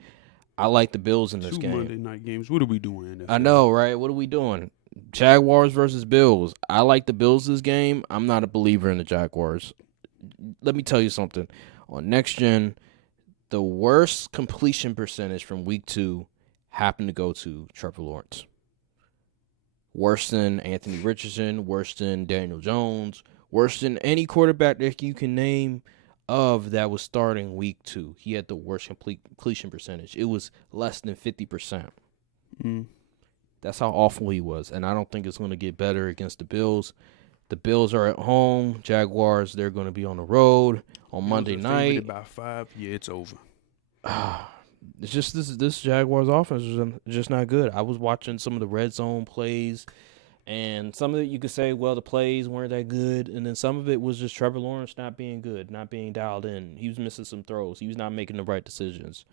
I like the Bills in this game. 2 Monday night games. What are we doing? I know, right? What are we doing? Jaguars versus Bills. I like the Bills this game. I'm not a believer in the Jaguars. Let me tell you something. On Next Gen, the worst completion percentage from week 2 happened to go to Trevor Lawrence. Worse than Anthony Richardson, worse than Daniel Jones, worse than any quarterback that you can name of that was starting week 2. He had the worst completion percentage. It was less than 50%. That's how awful he was, and I don't think it's going to get better against the Bills. The Bills are at home. Jaguars, they're going to be on the road on Monday night. By 5, yeah, it's over. It's just this Jaguars offense is just not good. I was watching some of the red zone plays, and some of it you could say, well, the plays weren't that good, and then some of it was just Trevor Lawrence not being good, not being dialed in. He was missing some throws. He was not making the right decisions.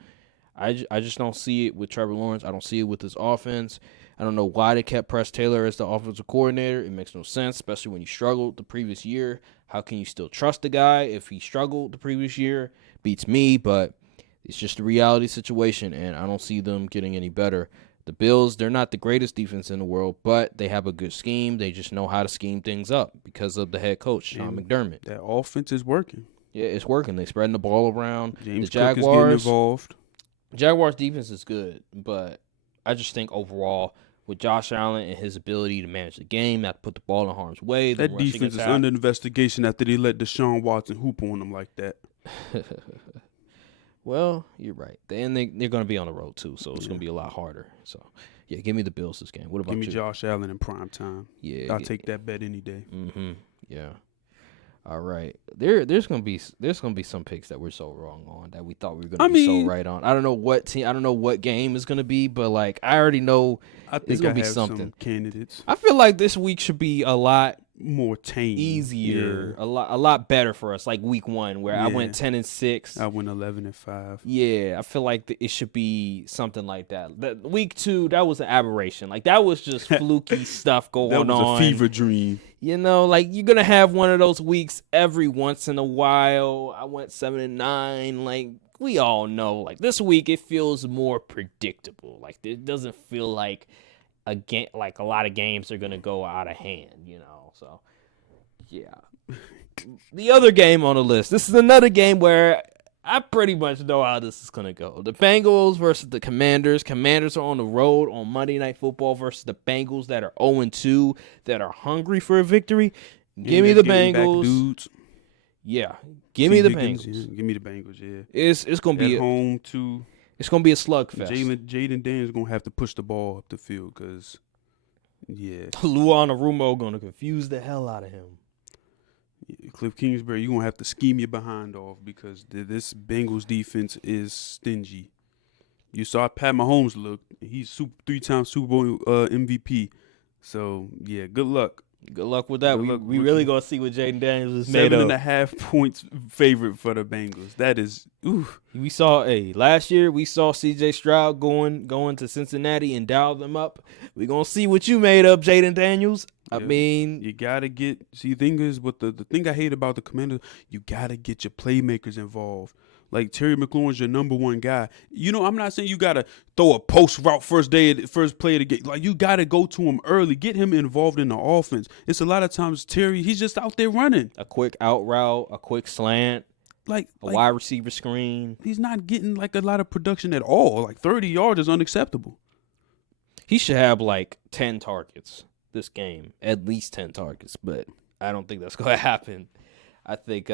I just don't see it with Trevor Lawrence. I don't see it with his offense. I don't know why they kept Press Taylor as the offensive coordinator. It makes no sense, especially when you struggled the previous year. How can you still trust the guy if he struggled the previous year? Beats me, but it's just a reality situation, and I don't see them getting any better. The Bills, they're not the greatest defense in the world, but they have a good scheme. They just know how to scheme things up because of the head coach, Sean McDermott. That offense is working. Yeah, it's working. They're spreading the ball around. James the Cook is getting Jaguars, involved. Jaguars defense is good, but I just think overall with Josh Allen and his ability to manage the game, not to put the ball in harm's way, the That rushing defense is attack. under investigation after they let Deshaun Watson hoop on them like that. Well, you're right. And they're going to be on the road too, so it's going to be a lot harder. So, yeah, give me the Bills this game. What about Give me you? Josh Allen in prime time. Yeah, I'll take that bet any day. Mm-hmm. Yeah. All right. There's gonna be some picks that we're so wrong on that we thought we were gonna be so right on. I don't know what team. I don't know what game is gonna be, but like I already know I think it's gonna I be have something. some candidates. I feel like this week should be a lot More tame, easier, a lot better for us. Like week 1, where I went 10-6. I went 11-5. Yeah, I feel like it should be something like that. Week 2, that was an aberration. Like that was just fluky stuff going on. That was a fever dream. You know, like you're gonna have one of those weeks every once in a while. I went 7-9. Like we all know, like this week it feels more predictable. Like it doesn't feel like like a lot of games are gonna go out of hand. You know, so yeah. The other game on the list. This is another game where I pretty much know how this is going to go. The Bengals versus the Commanders. Commanders are on the road on Monday Night Football versus the Bengals that are 0-2, that are hungry for a victory. Give me the Bengals. Yeah, give me the Bengals. Yeah. Give me the Bengals, yeah. It's going to be at home, too. It's going to be a slugfest. Jaden Daniels going to have to push the ball up the field because, yeah. Luan Arumo going to confuse the hell out of him. Cliff Kingsbury, you're going to have to scheme your behind off because this Bengals defense is stingy. You saw Pat Mahomes look. He's 3-time Super Bowl MVP. So, yeah, good luck. Good luck with that. We really going to see what Jaden Daniels is made of. 7.5 points favorite for the Bengals. That is, oof. We saw, last year we saw C.J. Stroud going to Cincinnati and dial them up. We're going to see what you made of, Jaden Daniels. I mean, you got to get – see, the thing is, the thing I hate about the Commanders, you got to get your playmakers involved. Like, Terry McLaurin's your number one guy. You know, I'm not saying you got to throw a post route first play of the game. Like, you got to go to him early. Get him involved in the offense. It's a lot of times Terry, he's just out there running. A quick out route, a quick slant, a wide receiver screen. He's not getting, like, a lot of production at all. Like, 30 yards is unacceptable. He should have, 10 targets this game. At least 10 targets. But I don't think that's going to happen. I think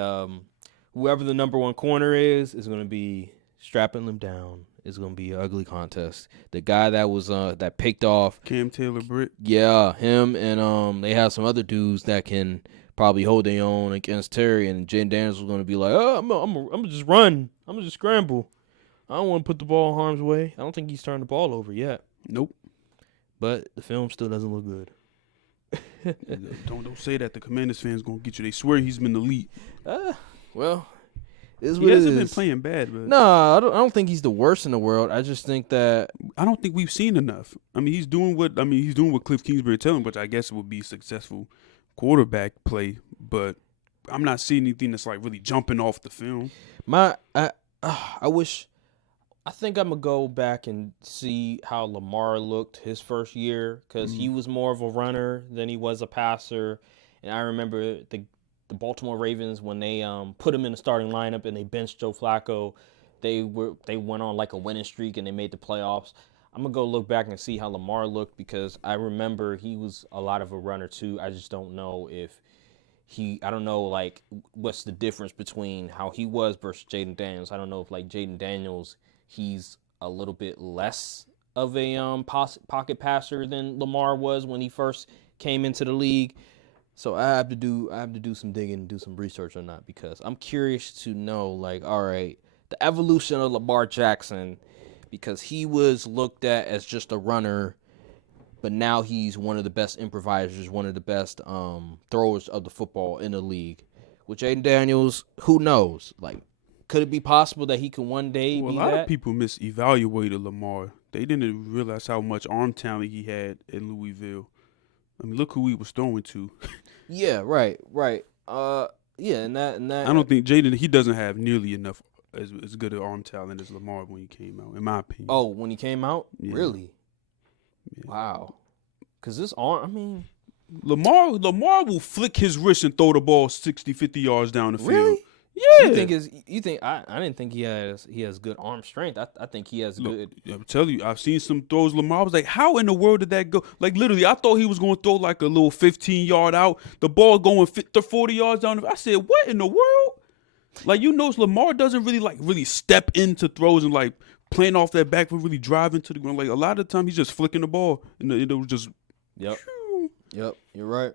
whoever the number one corner is going to be strapping them down. It's going to be an ugly contest. The guy that was that picked off Cam Taylor-Britt. Yeah, him and they have some other dudes that can probably hold their own against Terry, and Jaden Daniels was going to be like, I'm gonna just run. I'm gonna just scramble. I don't want to put the ball in harm's way. I don't think he's turned the ball over yet. Nope. But the film still doesn't look good. Don't say that. The Commanders fans gonna get you. They swear he's been elite. Well, he hasn't been playing bad, but no, I don't think he's the worst in the world. I just think that I don't think we've seen enough. I mean, he's doing what Cliff Kingsbury telling him, which I guess would be successful quarterback play. But I'm not seeing anything that's like really jumping off the film. I think I'm going to go back and see how Lamar looked his first year because he was more of a runner than he was a passer. And I remember the Baltimore Ravens, when they put him in the starting lineup and they benched Joe Flacco, they went on like a winning streak and they made the playoffs. I'm going to go look back and see how Lamar looked because I remember he was a lot of a runner too. I just don't know I don't know, like, what's the difference between how he was versus Jaden Daniels. I don't know if, like, Jaden Daniels, he's a little bit less of a pocket passer than Lamar was when he first came into the league. So I have to do some digging and do some research on that because I'm curious to know, like, all right, the evolution of Lamar Jackson, because he was looked at as just a runner, but now he's one of the best improvisers, one of the best throwers of the football in the league. With Jaden Daniels, who knows? Like, could it be possible that he can one day be that? A lot of people misevaluated Lamar. They didn't realize how much arm talent he had in Louisville. I mean, look who he was throwing to. Yeah, right. Yeah, and that. I don't think Jaden. He doesn't have nearly enough as good an arm talent as Lamar when he came out, in my opinion. Oh, when he came out, yeah. Really? Yeah. Wow. Because this arm, I mean, Lamar will flick his wrist and throw the ball 60, 50 yards down the field. Really? Yeah. You think I didn't think he has good arm strength. I think he has good. I'm telling you, I've seen some throws. Lamar was like, how in the world did that go? Like, literally, I thought he was going to throw like a little 15-yard out. The ball going 40 yards down. I said, what in the world? Like, Lamar doesn't really step into throws and like playing off that back foot, really drive into the ground. Like, a lot of the time, he's just flicking the ball. And it was just. Yep. Yep. You're right.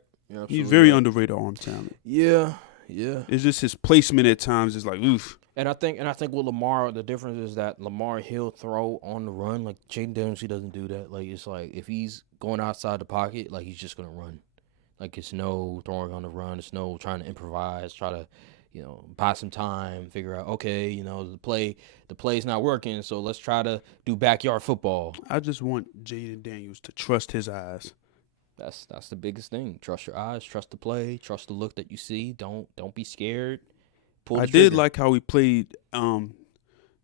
He's very underrated arm talent. Yeah. Yeah. It's just his placement at times is like, oof. And I think with Lamar, the difference is that Lamar, he'll throw on the run. Like Jaden Daniels, he doesn't do that. Like, it's like if he's going outside the pocket, like he's just gonna run. Like, it's no throwing on the run. It's no trying to improvise, try to, buy some time, figure out, okay, the play's not working, so let's try to do backyard football. I just want Jaden Daniels to trust his eyes. That's the biggest thing. Trust your eyes, trust the play, trust the look that you see. Don't be scared. I did like how he played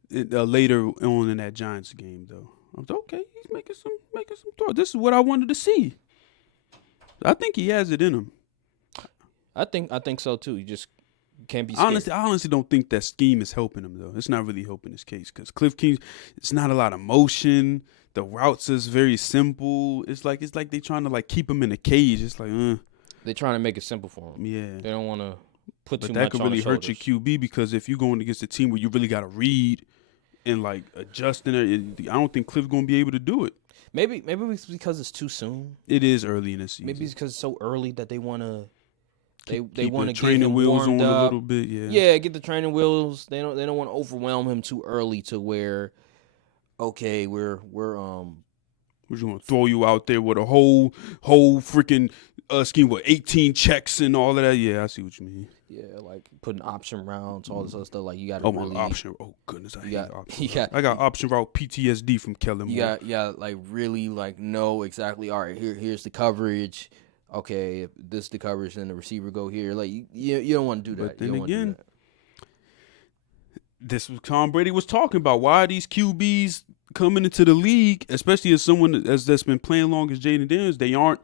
later on in that Giants game, though. I was okay. He's making some throws. This is what I wanted to see. I think he has it in him. I think so too. You just can't be scared. I honestly don't think that scheme is helping him, though. It's not really helping his case because Cliff King, it's not a lot of motion. The routes is very simple. It's like they trying to like keep him in a cage. It's like, They're trying to make it simple for him. Yeah. They don't want to put too much on But that could really hurt shoulders. your QB because if you're going against a team where you really got to read and like adjusting it, I don't think Cliff's going to be able to do it. Maybe it's because it's too soon. It is early in the season. Maybe it's because it's so early that they want to. They want to to training wheels on up. a little bit. Yeah. Yeah, get the training wheels. They don't want to overwhelm him too early to where, okay, we're We're just gonna throw you out there with a whole freaking scheme with 18 checks and all of that. Yeah, I see what you mean. Yeah, like putting option rounds, all this other stuff. Like you got to Oh, really my option. Oh goodness, I hate option. I got option route PTSD from Kellen Moore. Yeah, like really like know exactly. All right, here's the coverage. Okay, if this is the coverage, then the receiver go here. Like you don't want to do that. But then again, this was Tom Brady was talking about. Why are these QBs coming into the league, especially as someone that's been playing long as Jaden Daniels? They aren't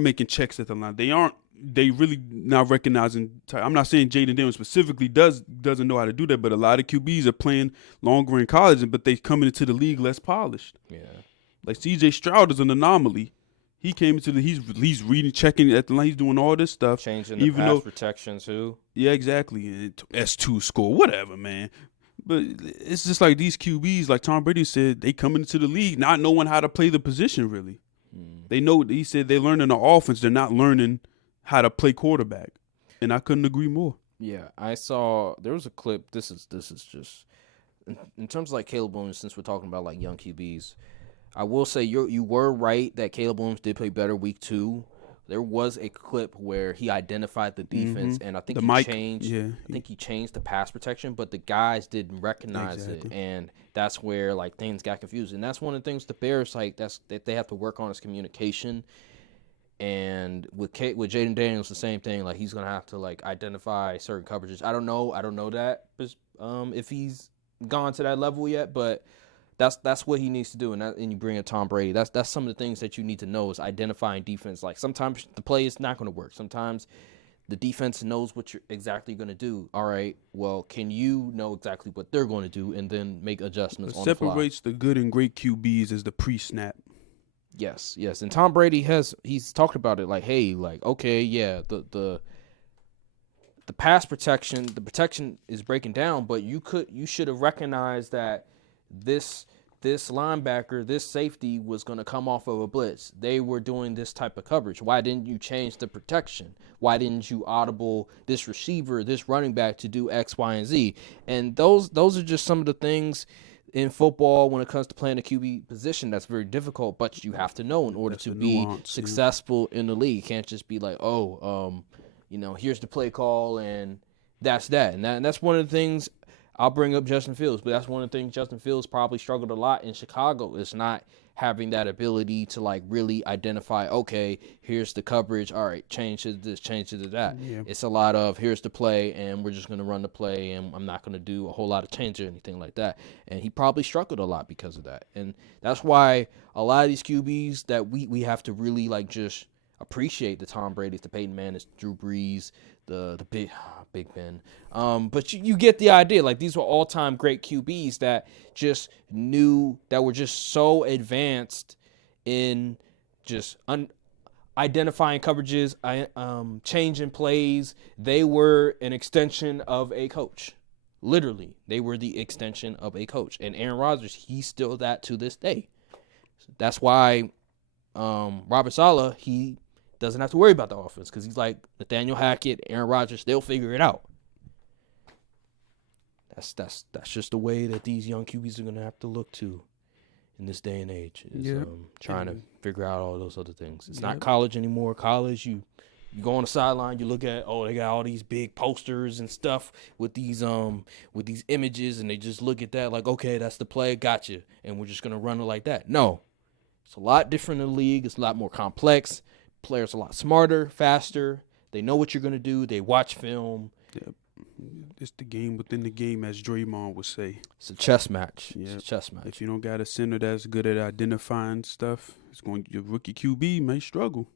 making checks at the line. They really not recognizing. I'm not saying Jaden Daniels specifically doesn't know how to do that, but a lot of QBs are playing longer in college, but they coming into the league less polished. Yeah, like C.J. Stroud is an anomaly. He came into he's reading, checking at the line. He's doing all this stuff. Changing the pass protection too. Yeah, exactly. And S2 score, whatever, man. But it's just like these QBs, like Tom Brady said, they coming into the league not knowing how to play the position really. They know. He said they're learning the offense. They're not learning how to play quarterback. And I couldn't agree more. Yeah, I saw there was a clip. This is just in terms of like Caleb Williams. Since we're talking about like young QBs, I will say you were right that Caleb Williams did play better week 2. There was a clip where he identified the defense, and I think he changed the pass protection, but the guys didn't recognize it, and that's where like things got confused. And that's one of the things the Bears that they have to work on is communication. And with Jaden Daniels, the same thing. Like he's gonna have to like identify certain coverages. I don't know that if he's gone to that level yet, but. That's what he needs to do, and you bring in Tom Brady. That's some of the things that you need to know is identifying defense. Like sometimes the play is not going to work. Sometimes the defense knows what you're exactly going to do. All right, well, can you know exactly what they're going to do and then make adjustments on the fly? What separates the good and great QBs is the pre-snap. Yes, and Tom Brady he's talked about it like, hey, like okay, yeah, the pass protection, the protection is breaking down, but you should have recognized that. This linebacker, this safety was going to come off of a blitz. They were doing this type of coverage. Why didn't you change the protection? Why didn't you audible this receiver, this running back to do X, Y, and Z? And those are just some of the things in football when it comes to playing a QB position that's very difficult, but you have to know in order to be successful in the league. You can't just be like, here's the play call and that's that. And that's one of the things. I'll bring up Justin Fields, but that's one of the things Justin Fields probably struggled a lot in Chicago is not having that ability to like really identify, okay, here's the coverage. All right, change to this, change to that. Yeah. It's a lot of here's the play, and we're just going to run the play, and I'm not going to do a whole lot of change or anything like that. And he probably struggled a lot because of that. And that's why a lot of these QBs that we have to really like just appreciate the Tom Brady's, the Peyton Manning's, Drew Brees, the Big Ben. But you get the idea. Like, these were all-time great QBs that just knew, that were just so advanced in just identifying coverages, changing plays. They were an extension of a coach. Literally, they were the extension of a coach. And Aaron Rodgers, he's still that to this day. That's why Robert Saleh, he doesn't have to worry about the offense, because he's like Nathaniel Hackett, Aaron Rodgers, they'll figure it out. That's just the way that these young QBs are going to have to look to in this day and age, is trying to figure out all those other things. It's not college anymore. College, you go on the sideline, you look at, they got all these big posters and stuff with these images, and they just look at that like, okay, that's the play, gotcha, and we're just going to run it like that. No. It's a lot different in the league. It's a lot more complex. Players are a lot smarter, faster. They know what you're going to do. They watch film. Yeah. It's the game within the game, as Draymond would say. It's a chess match. Yeah. It's a chess match. If you don't got a center that's good at identifying stuff, your rookie QB may struggle.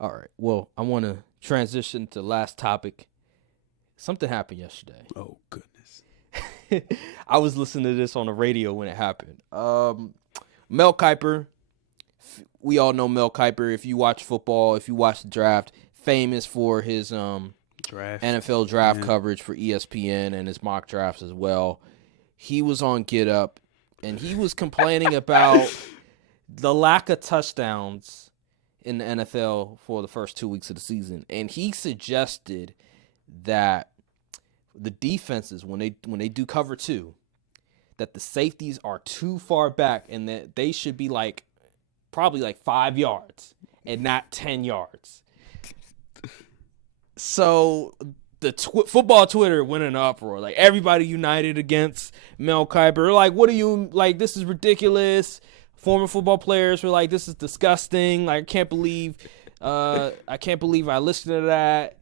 All right. Well, I want to transition to the last topic. Something happened yesterday. Oh, goodness. I was listening to this on the radio when it happened. Mel Kiper, we all know Mel Kiper. If you watch football, if you watch the draft, famous for his NFL draft coverage for ESPN and his mock drafts as well. He was on Get Up, and he was complaining about the lack of touchdowns in the NFL for the first 2 weeks of the season. And he suggested that the defenses, when they do cover two, that the safeties are too far back and that they should be probably 5 yards and not 10 yards. So the football Twitter went in an uproar. Like, everybody united against Mel Kiper. Like, what are you, like, this is ridiculous. Former football players were like, this is disgusting. Like, I can't believe I listened to that.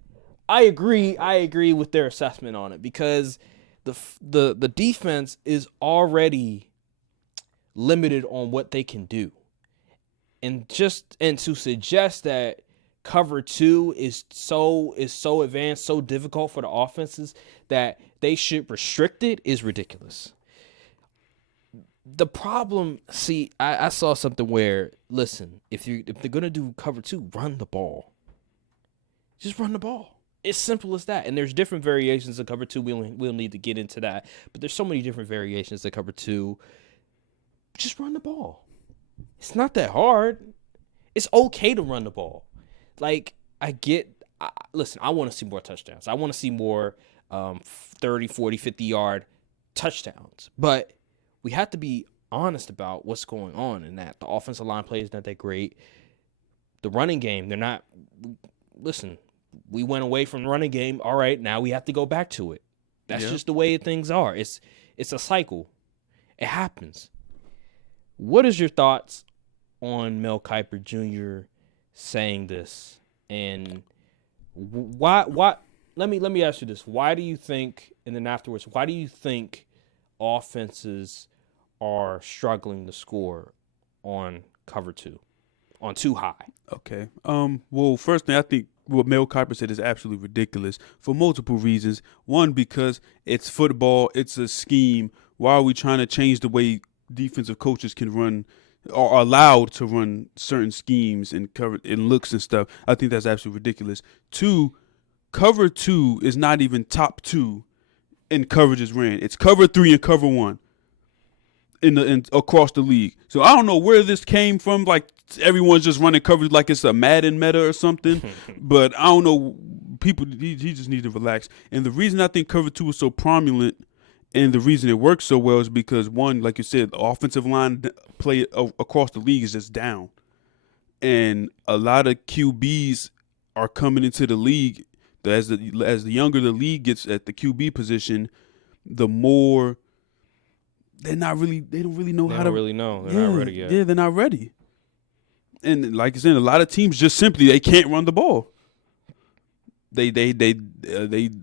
I agree with their assessment on it, because the defense is already limited on what they can do. And to suggest that cover two is so advanced, so difficult for the offenses that they should restrict it is ridiculous. The problem, I saw something where, listen, if they're gonna do cover two, run the ball. Just run the ball. It's simple as that. And there's different variations of cover two. We'll need to get into that. But there's so many different variations of cover two. Just run the ball. It's not that hard. It's okay to run the ball. Like, listen, I want to see more touchdowns. I want to see more 30, 40, 50-yard touchdowns. But we have to be honest about what's going on in that. The offensive line play is not that great. The running game, they're not – listen – we went away from the running game. All right, now we have to go back to it. That's just the way things are. It's a cycle. It happens. What is your thoughts on Mel Kiper Jr. saying this? And why let me ask you this. Why do you think, and then afterwards, why do you think offenses are struggling to score on cover two, on too high? Okay. Well, first thing, I think what Mel Kiper said is absolutely ridiculous for multiple reasons. One, because it's football, it's a scheme. Why are we trying to change the way defensive coaches can run or are allowed to run certain schemes and cover and looks and stuff? I think that's absolutely ridiculous. Two, cover two is not even top two in coverages ran. It's cover three and cover one in across the league. So I don't know where this came from. Like, everyone's just running coverage like it's a Madden meta or something. But I don't know. People, he just need to relax. And the reason I think cover two is so prominent and the reason it works so well is because, one, like you said, the offensive line play across the league is just down. And a lot of QBs are coming into the league. As the younger the league gets at the QB position, the more they don't really know how to. They don't really know. They're not ready yet. Yeah, they're not ready. And like I said, a lot of teams just simply they can't run the ball. They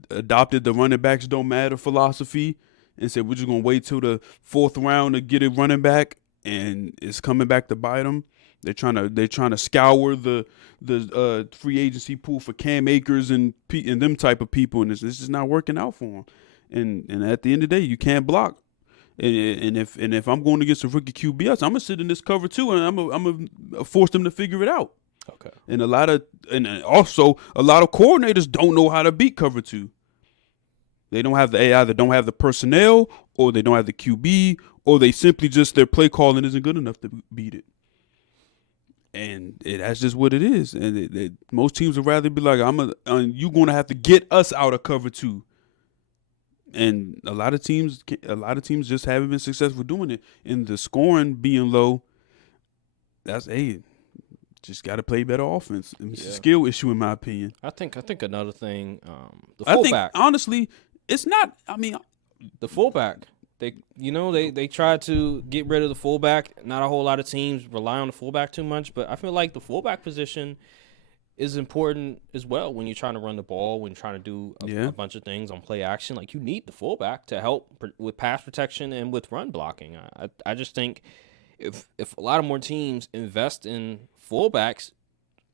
adopted the running backs don't matter philosophy and said we're just gonna wait till the fourth round to get a running back, and it's coming back to bite them. They're trying to scour the free agency pool for Cam Akers and them type of people, and this is not working out for them. And at the end of the day, you can't block. And if I'm going against a rookie QB, I'm gonna sit in this cover too, and I'm gonna force them to figure it out. Okay. And also a lot of coordinators don't know how to beat cover two. They don't have either don't have the personnel, or they don't have the QB, or they simply just their play calling isn't good enough to beat it. And that's just what it is. And most teams would rather be like, you're going to have to get us out of cover two. And a lot of teams just haven't been successful doing it. And the scoring being low, just got to play better offense. It's a skill issue, in my opinion. I think another thing, the fullback. I think, honestly, it's not. I mean, the fullback. They tried to get rid of the fullback. Not a whole lot of teams rely on the fullback too much, but I feel like the fullback position is important as well when you're trying to run the ball, when you're trying to do a bunch of things on play action. Like, you need the fullback to help with pass protection and with run blocking. I just think if a lot of more teams invest in fullbacks,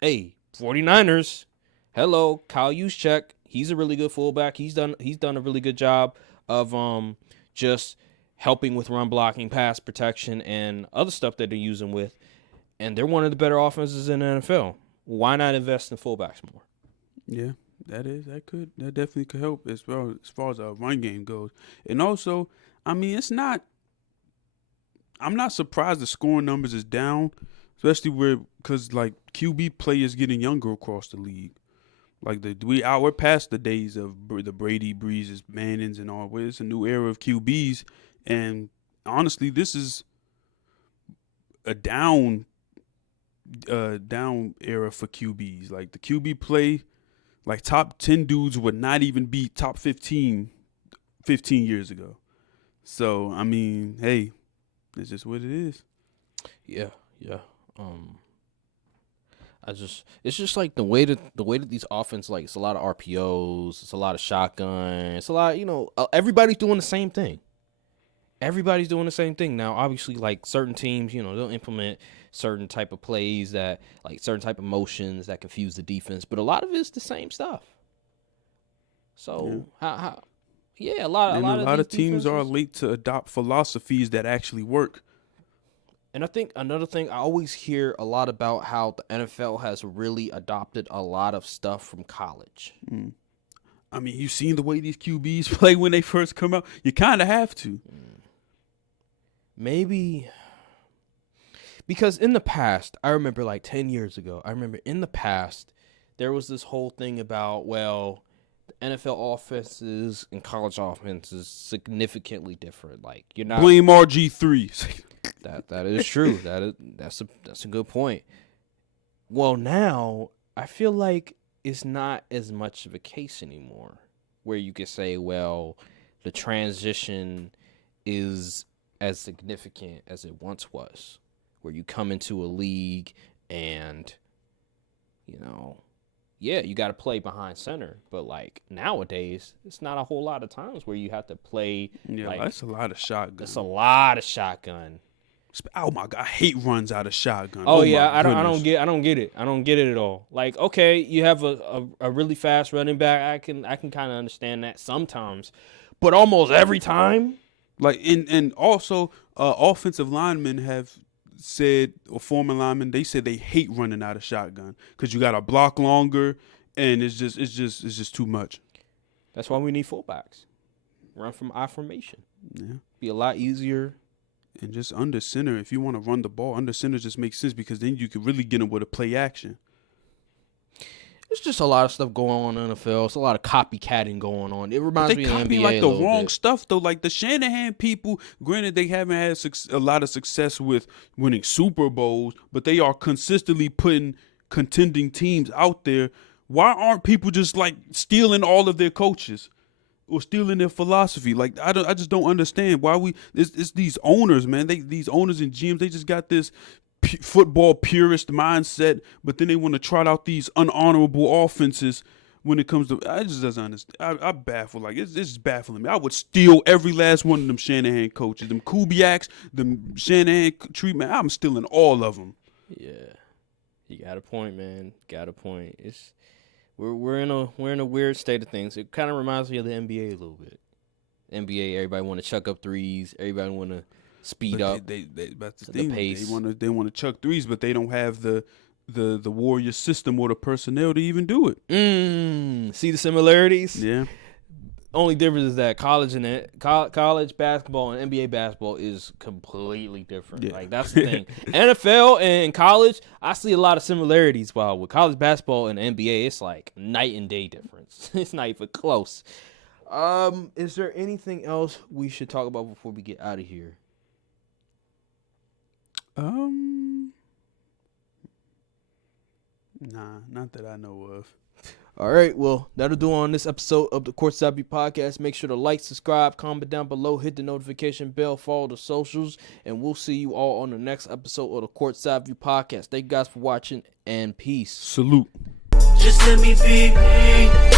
49ers, hello, Kyle Juszczyk, he's a really good fullback. He's done a really good job of just helping with run blocking, pass protection, and other stuff that they're using with. And they're one of the better offenses in the NFL. Why not invest in fullbacks more? Yeah, that definitely could help as far as our run game goes. And also, I mean, I'm not surprised the scoring numbers is down, especially because like QB play is getting younger across the league. Like we're past the days of the Brady, Breezes, Mannings, and all. It's a new era of QBs, and honestly, this is a down era for QBs. Like, the QB play, like top 10 dudes would not even be top 15 years ago. So I mean, hey, it's just what it is. Yeah. It's just like the way that these offense, like, it's a lot of RPOs, it's a lot of shotgun, it's a lot, everybody's doing the same thing. Everybody's doing the same thing. Now, obviously, like, certain teams, they'll implement certain type of plays that, like, certain type of motions that confuse the defense, but a lot of it's the same stuff. So, a lot of teams are late to adopt philosophies that actually work. And I think another thing, I always hear a lot about how the NFL has really adopted a lot of stuff from college. I mean, you've seen the way these QBs play when they first come out. You kind of have to. Maybe because in the past, I remember like 10 years ago, in the past, there was this whole thing about, well, the NFL offenses and college offenses significantly different. Like, you're not blame RG3. That is true. That's a good point. Well, now I feel like it's not as much of a case anymore, where you could say, well, the transition is as significant as it once was, where you come into a league and, you got to play behind center. But, like, nowadays, it's not a whole lot of times where you have to play. Yeah, that's a lot of shotgun. It's a lot of shotgun. Oh my God, I hate runs out of shotgun. Oh yeah, I don't get it. I don't get it at all. Like, okay, you have a really fast running back. I can kind of understand that sometimes, but almost every time. Like, and also offensive linemen have said, or former linemen, they said they hate running out of shotgun because you got to block longer, and it's just too much. That's why we need fullbacks. Run from I formation. Yeah, be a lot easier. And just under center, if you want to run the ball, under center just makes sense because then you can really get them with a play action. There's just a lot of stuff going on in the NFL. It's a lot of copycatting going on. It reminds me of the NBA. They copy like the wrong stuff though. Like the Shanahan people, granted they haven't had a lot of success with winning Super Bowls, but they are consistently putting contending teams out there. Why aren't people just like stealing all of their coaches? Or stealing their philosophy? Like, I just don't understand why it's these owners, man. These owners and GMs, they just got this football purist mindset, but then they want to trot out these unhonorable offenses when it comes to. I just doesn't understand. I baffle. Like, it's just baffling me. I would steal every last one of them Shanahan coaches, them Kubiaks, them Shanahan treatment. I'm stealing all of them. Yeah, you got a point, man. Got a point. It's we're in a weird state of things. It kind of reminds me of the NBA a little bit. NBA, everybody want to chuck up threes. Everybody want to speed up. That's the the thing. pace. They want to chuck threes, but they don't have the Warrior system or the personnel to even do it. See the similarities? Yeah. Only difference is that college basketball and NBA basketball is completely different. Yeah. Like, that's the thing. NFL and college, I see a lot of similarities. While with college basketball and NBA, it's like night and day difference. It's not even close. Is there anything else we should talk about before we get out of here? Nah, not that I know of. All right, well, that'll do on this episode of the Courtside View Podcast. Make sure to like, subscribe, comment down below, hit the notification bell, follow the socials, and we'll see you all on the next episode of the Courtside View Podcast. Thank you guys for watching, and peace. Salute. Just let me be me.